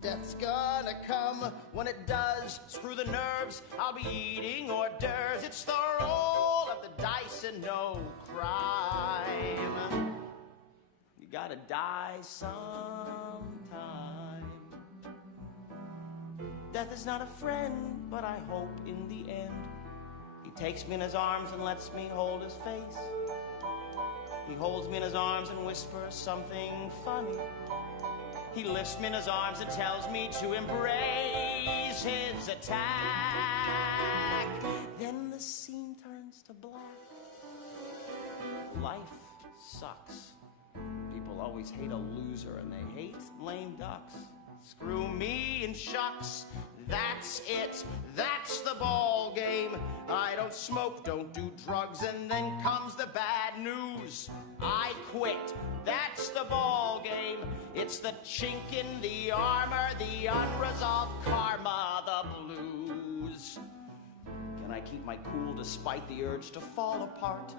Death's gonna come. When it does, screw the nerves, I'll be eating hors d'oeuvres. It's the roll of the dice and no crime. You gotta die sometime. Death is not a friend, but I hope in the end he takes me in his arms and lets me hold his face. He holds me in his arms and whispers something funny. He lifts me in his arms and tells me to embrace his attack. Then the scene turns to black. Life sucks. People always hate a loser and they hate lame ducks. Screw me and shucks. That's it. That's the ball game. I don't smoke, don't do drugs, and then comes the bad news. I quit. That's the ball game. It's the chink in the armor, the unresolved karma, the blues. Can I keep my cool despite the urge to fall apart?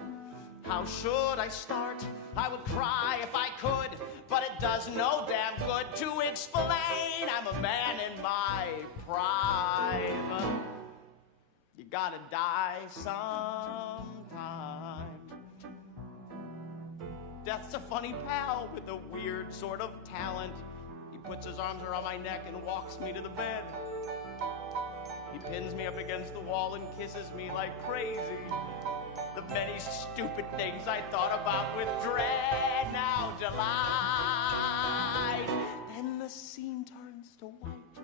How should I start? I would cry if I could, but it does no damn good to explain. I'm a man in my prime. You gotta die sometime. Death's a funny pal with a weird sort of talent. He puts his arms around my neck and walks me to the bed. He pins me up against the wall and kisses me like crazy. The many stupid things I thought about with dread now July. Then the scene turns to white.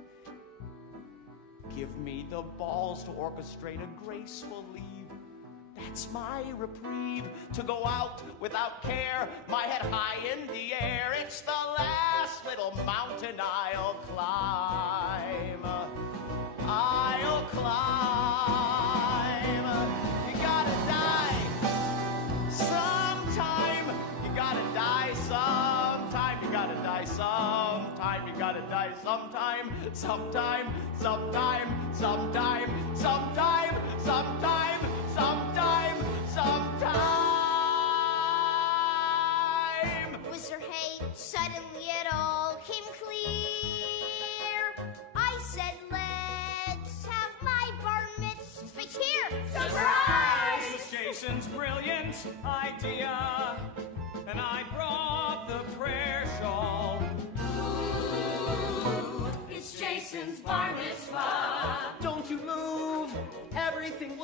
Give me the balls to orchestrate a graceful leave. That's my reprieve, to go out without care, my head high in the air. It's the last little mountain I'll climb. I'll climb. You gotta die sometime. You gotta die sometime. You gotta die sometime. You gotta die sometime. Sometime. Sometime. Sometime. Sometime. Sometime. Sometime. Sometime. Was there hate? Suddenly it all came clear. I said, let's have my bar mitzvah here. Surprise! This is Jason's brilliant idea, and I brought the prayer shawl.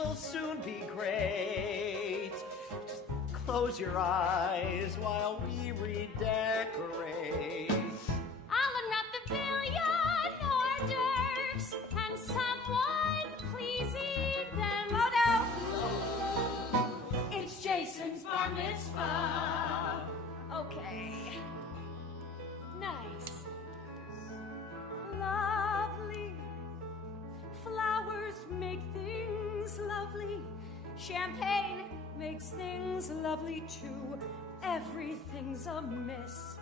will soon be great. Just close your eyes while we redecorate. I'll unwrap the billion hors d'oeuvres. Can someone please eat them? Oh no! It's Jason's bar mitzvah. Okay. Nice. Lovely. Flowers make things lovely. Champagne. Makes things lovely too. Everything's a mess.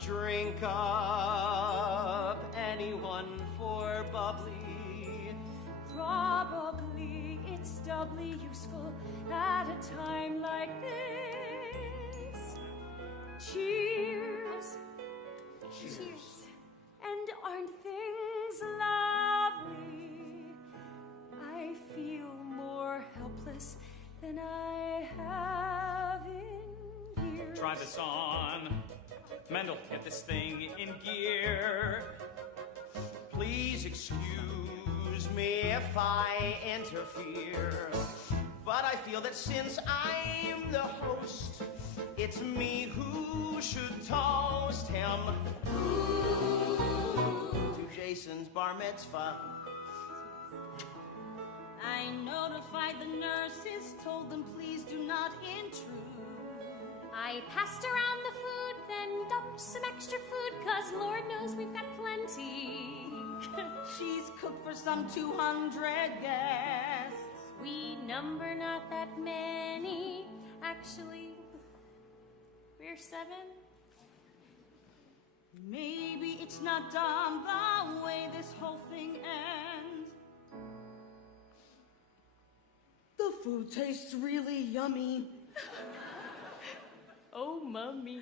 Drink up, anyone for bubbly? Probably it's doubly useful at a time like this. Cheers. Cheers. And aren't things lovely? I feel more helpless than I have in years. Try this on. Mendel, get this thing in gear. Please excuse me if I interfere, but I feel that since I'm the host, it's me who should toast him to Jason's bar mitzvah. I notified the nurses, told them please do not intrude. I passed around the food, then dumped some extra food, 'cause Lord knows we've got plenty. She's cooked for some 200 guests. We number not that many. Actually, we're 7. Maybe it's not dumb the way this whole thing ends. The food tastes really yummy. Oh, Mummy.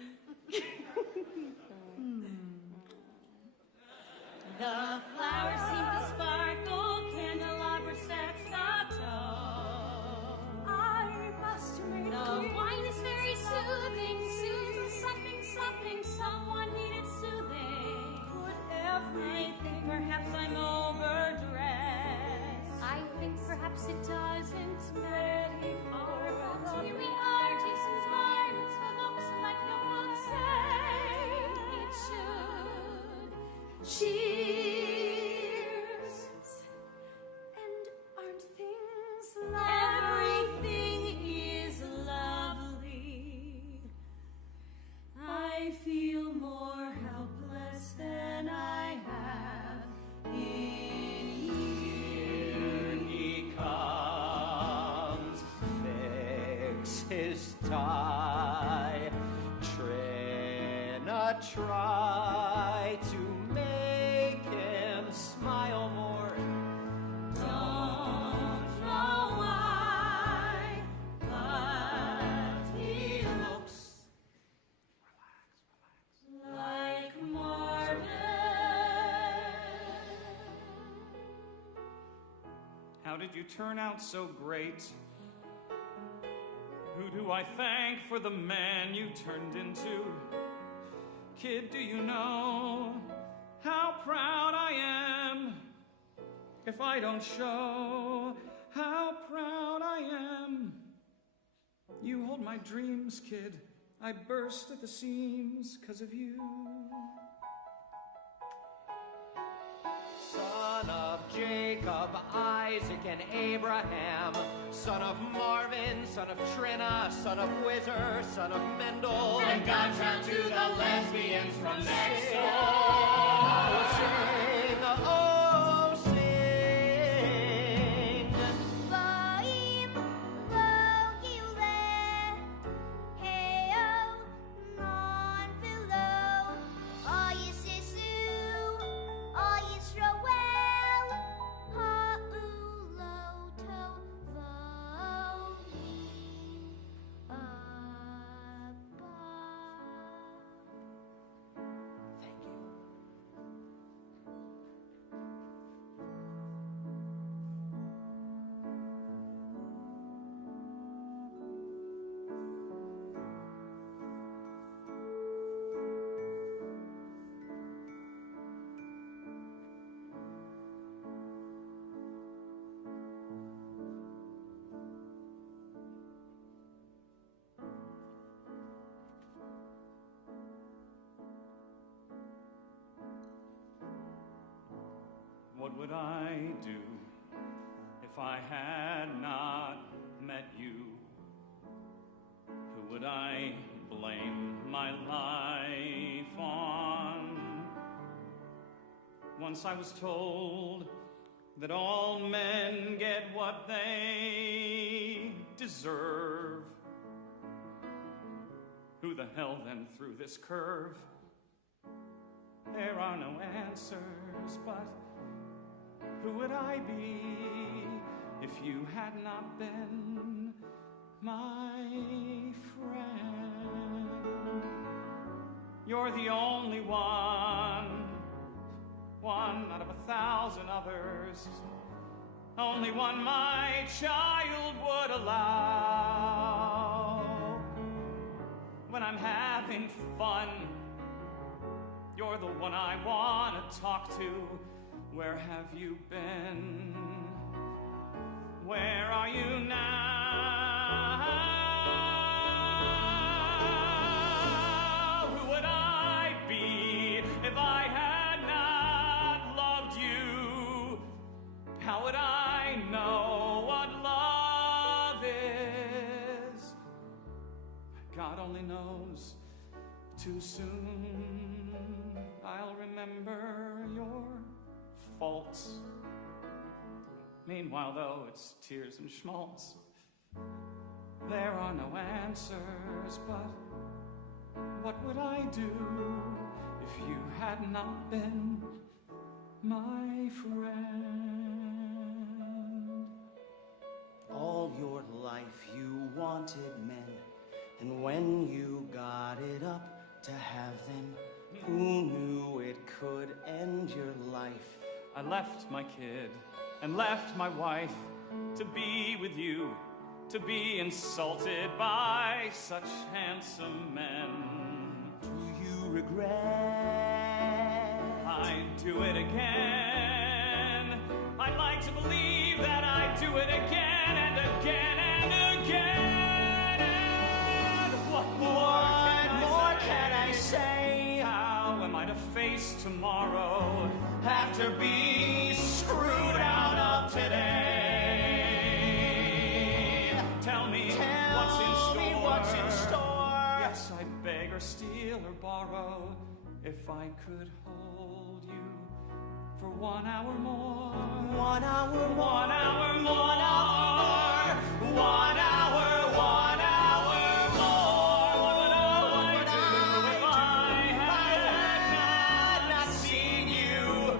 The flowers seem to sparkle, candelabra sets the tone. I must make The it. wine is very soothing, soothes the something, someone needed soothing. Put I everything. think perhaps I'm overdressed. I think perhaps it doesn't matter. for But here we are, Jason's bar mitzvah looks like no both say it should. Cheers. And aren't things lovely? Everything is lovely. I feel more helpless than I have in years. He comes, fix his tie. Trina, try to make him smile more. Don't know why, but he looks like Marvin. How did you turn out so great? Who do I thank for the man you turned into? Kid, do you know how proud I am if I don't show how proud I am? You hold my dreams, kid. I burst at the seams 'cause of you. Son of Jacob, Isaac, and Abraham, son of Marvin, son of Trina, son of Whizzer, son of Mendel. And God's round to the lesbians from next door. Sing, oh, sing. Voim logile, heo mon vilo, all Yisisu, all Yisroel, ha'ulo tovoni abba. Thank you. What would I do if I had not met you? Who would I blame my life on? Once I was told that all men get what they deserve. Who the hell then threw this curve? There are no answers, but who would I be if you had not been my friend? You're the only one out of 1,000 others, only one my child would allow. When I'm having fun, you're the one I want to talk to. Where have you been? Where are you now? Who would I be if I had not loved you? How would I know what love is? God only knows. Too soon I'll remember your faults. Meanwhile, though, it's tears and schmaltz. There are no answers, but what would I do if you had not been my friend? All your life you wanted men, and when you got it up to have them, who knew it could end your life? I left my kid and left my wife to be with you, to be insulted by such handsome men. Do you regret? I'd do it again. I'd like to believe that I'd do it again and again and again. And what more can I say? How am I to face tomorrow after being screwed out of today? Tell me what's in store. Yes, I beg or steal or borrow. If I could hold you for 1 hour more. 1 hour more. 1 hour more. 1 hour more. 1 hour, 1 hour more. What would I do if I had not seen you?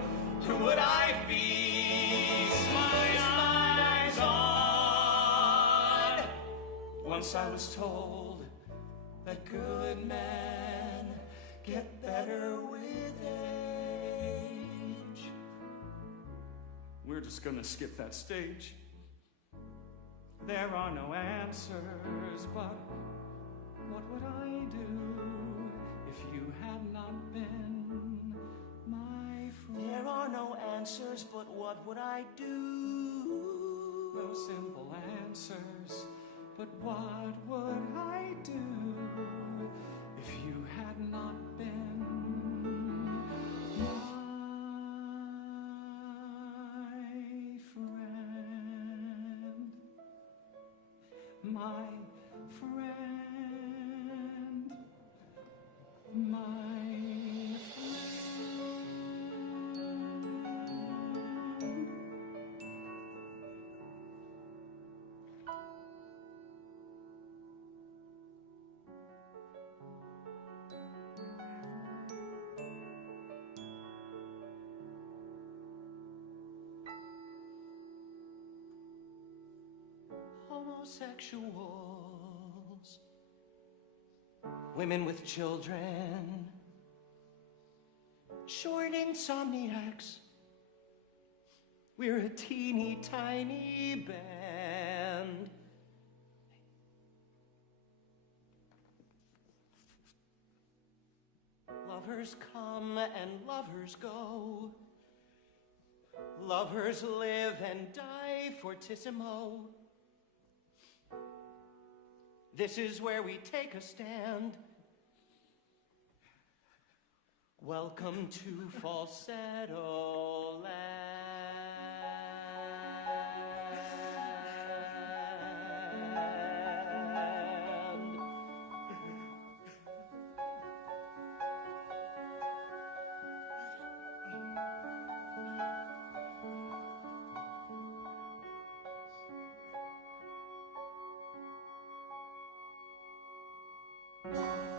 Who would I feast my eyes on? Once I was told that good men get better with age. We're just gonna skip that stage. There are no answers, but what would I do if you had not been my friend? There are no answers, but what would I do? No simple answers, but what would I do if you had not been my friend? My friend. My friend. Homosexuals, women with children, short insomniacs. We're a teeny tiny band. Lovers come and lovers go. Lovers live and die fortissimo. This is where we take a stand. Welcome to falsetto land. Bye.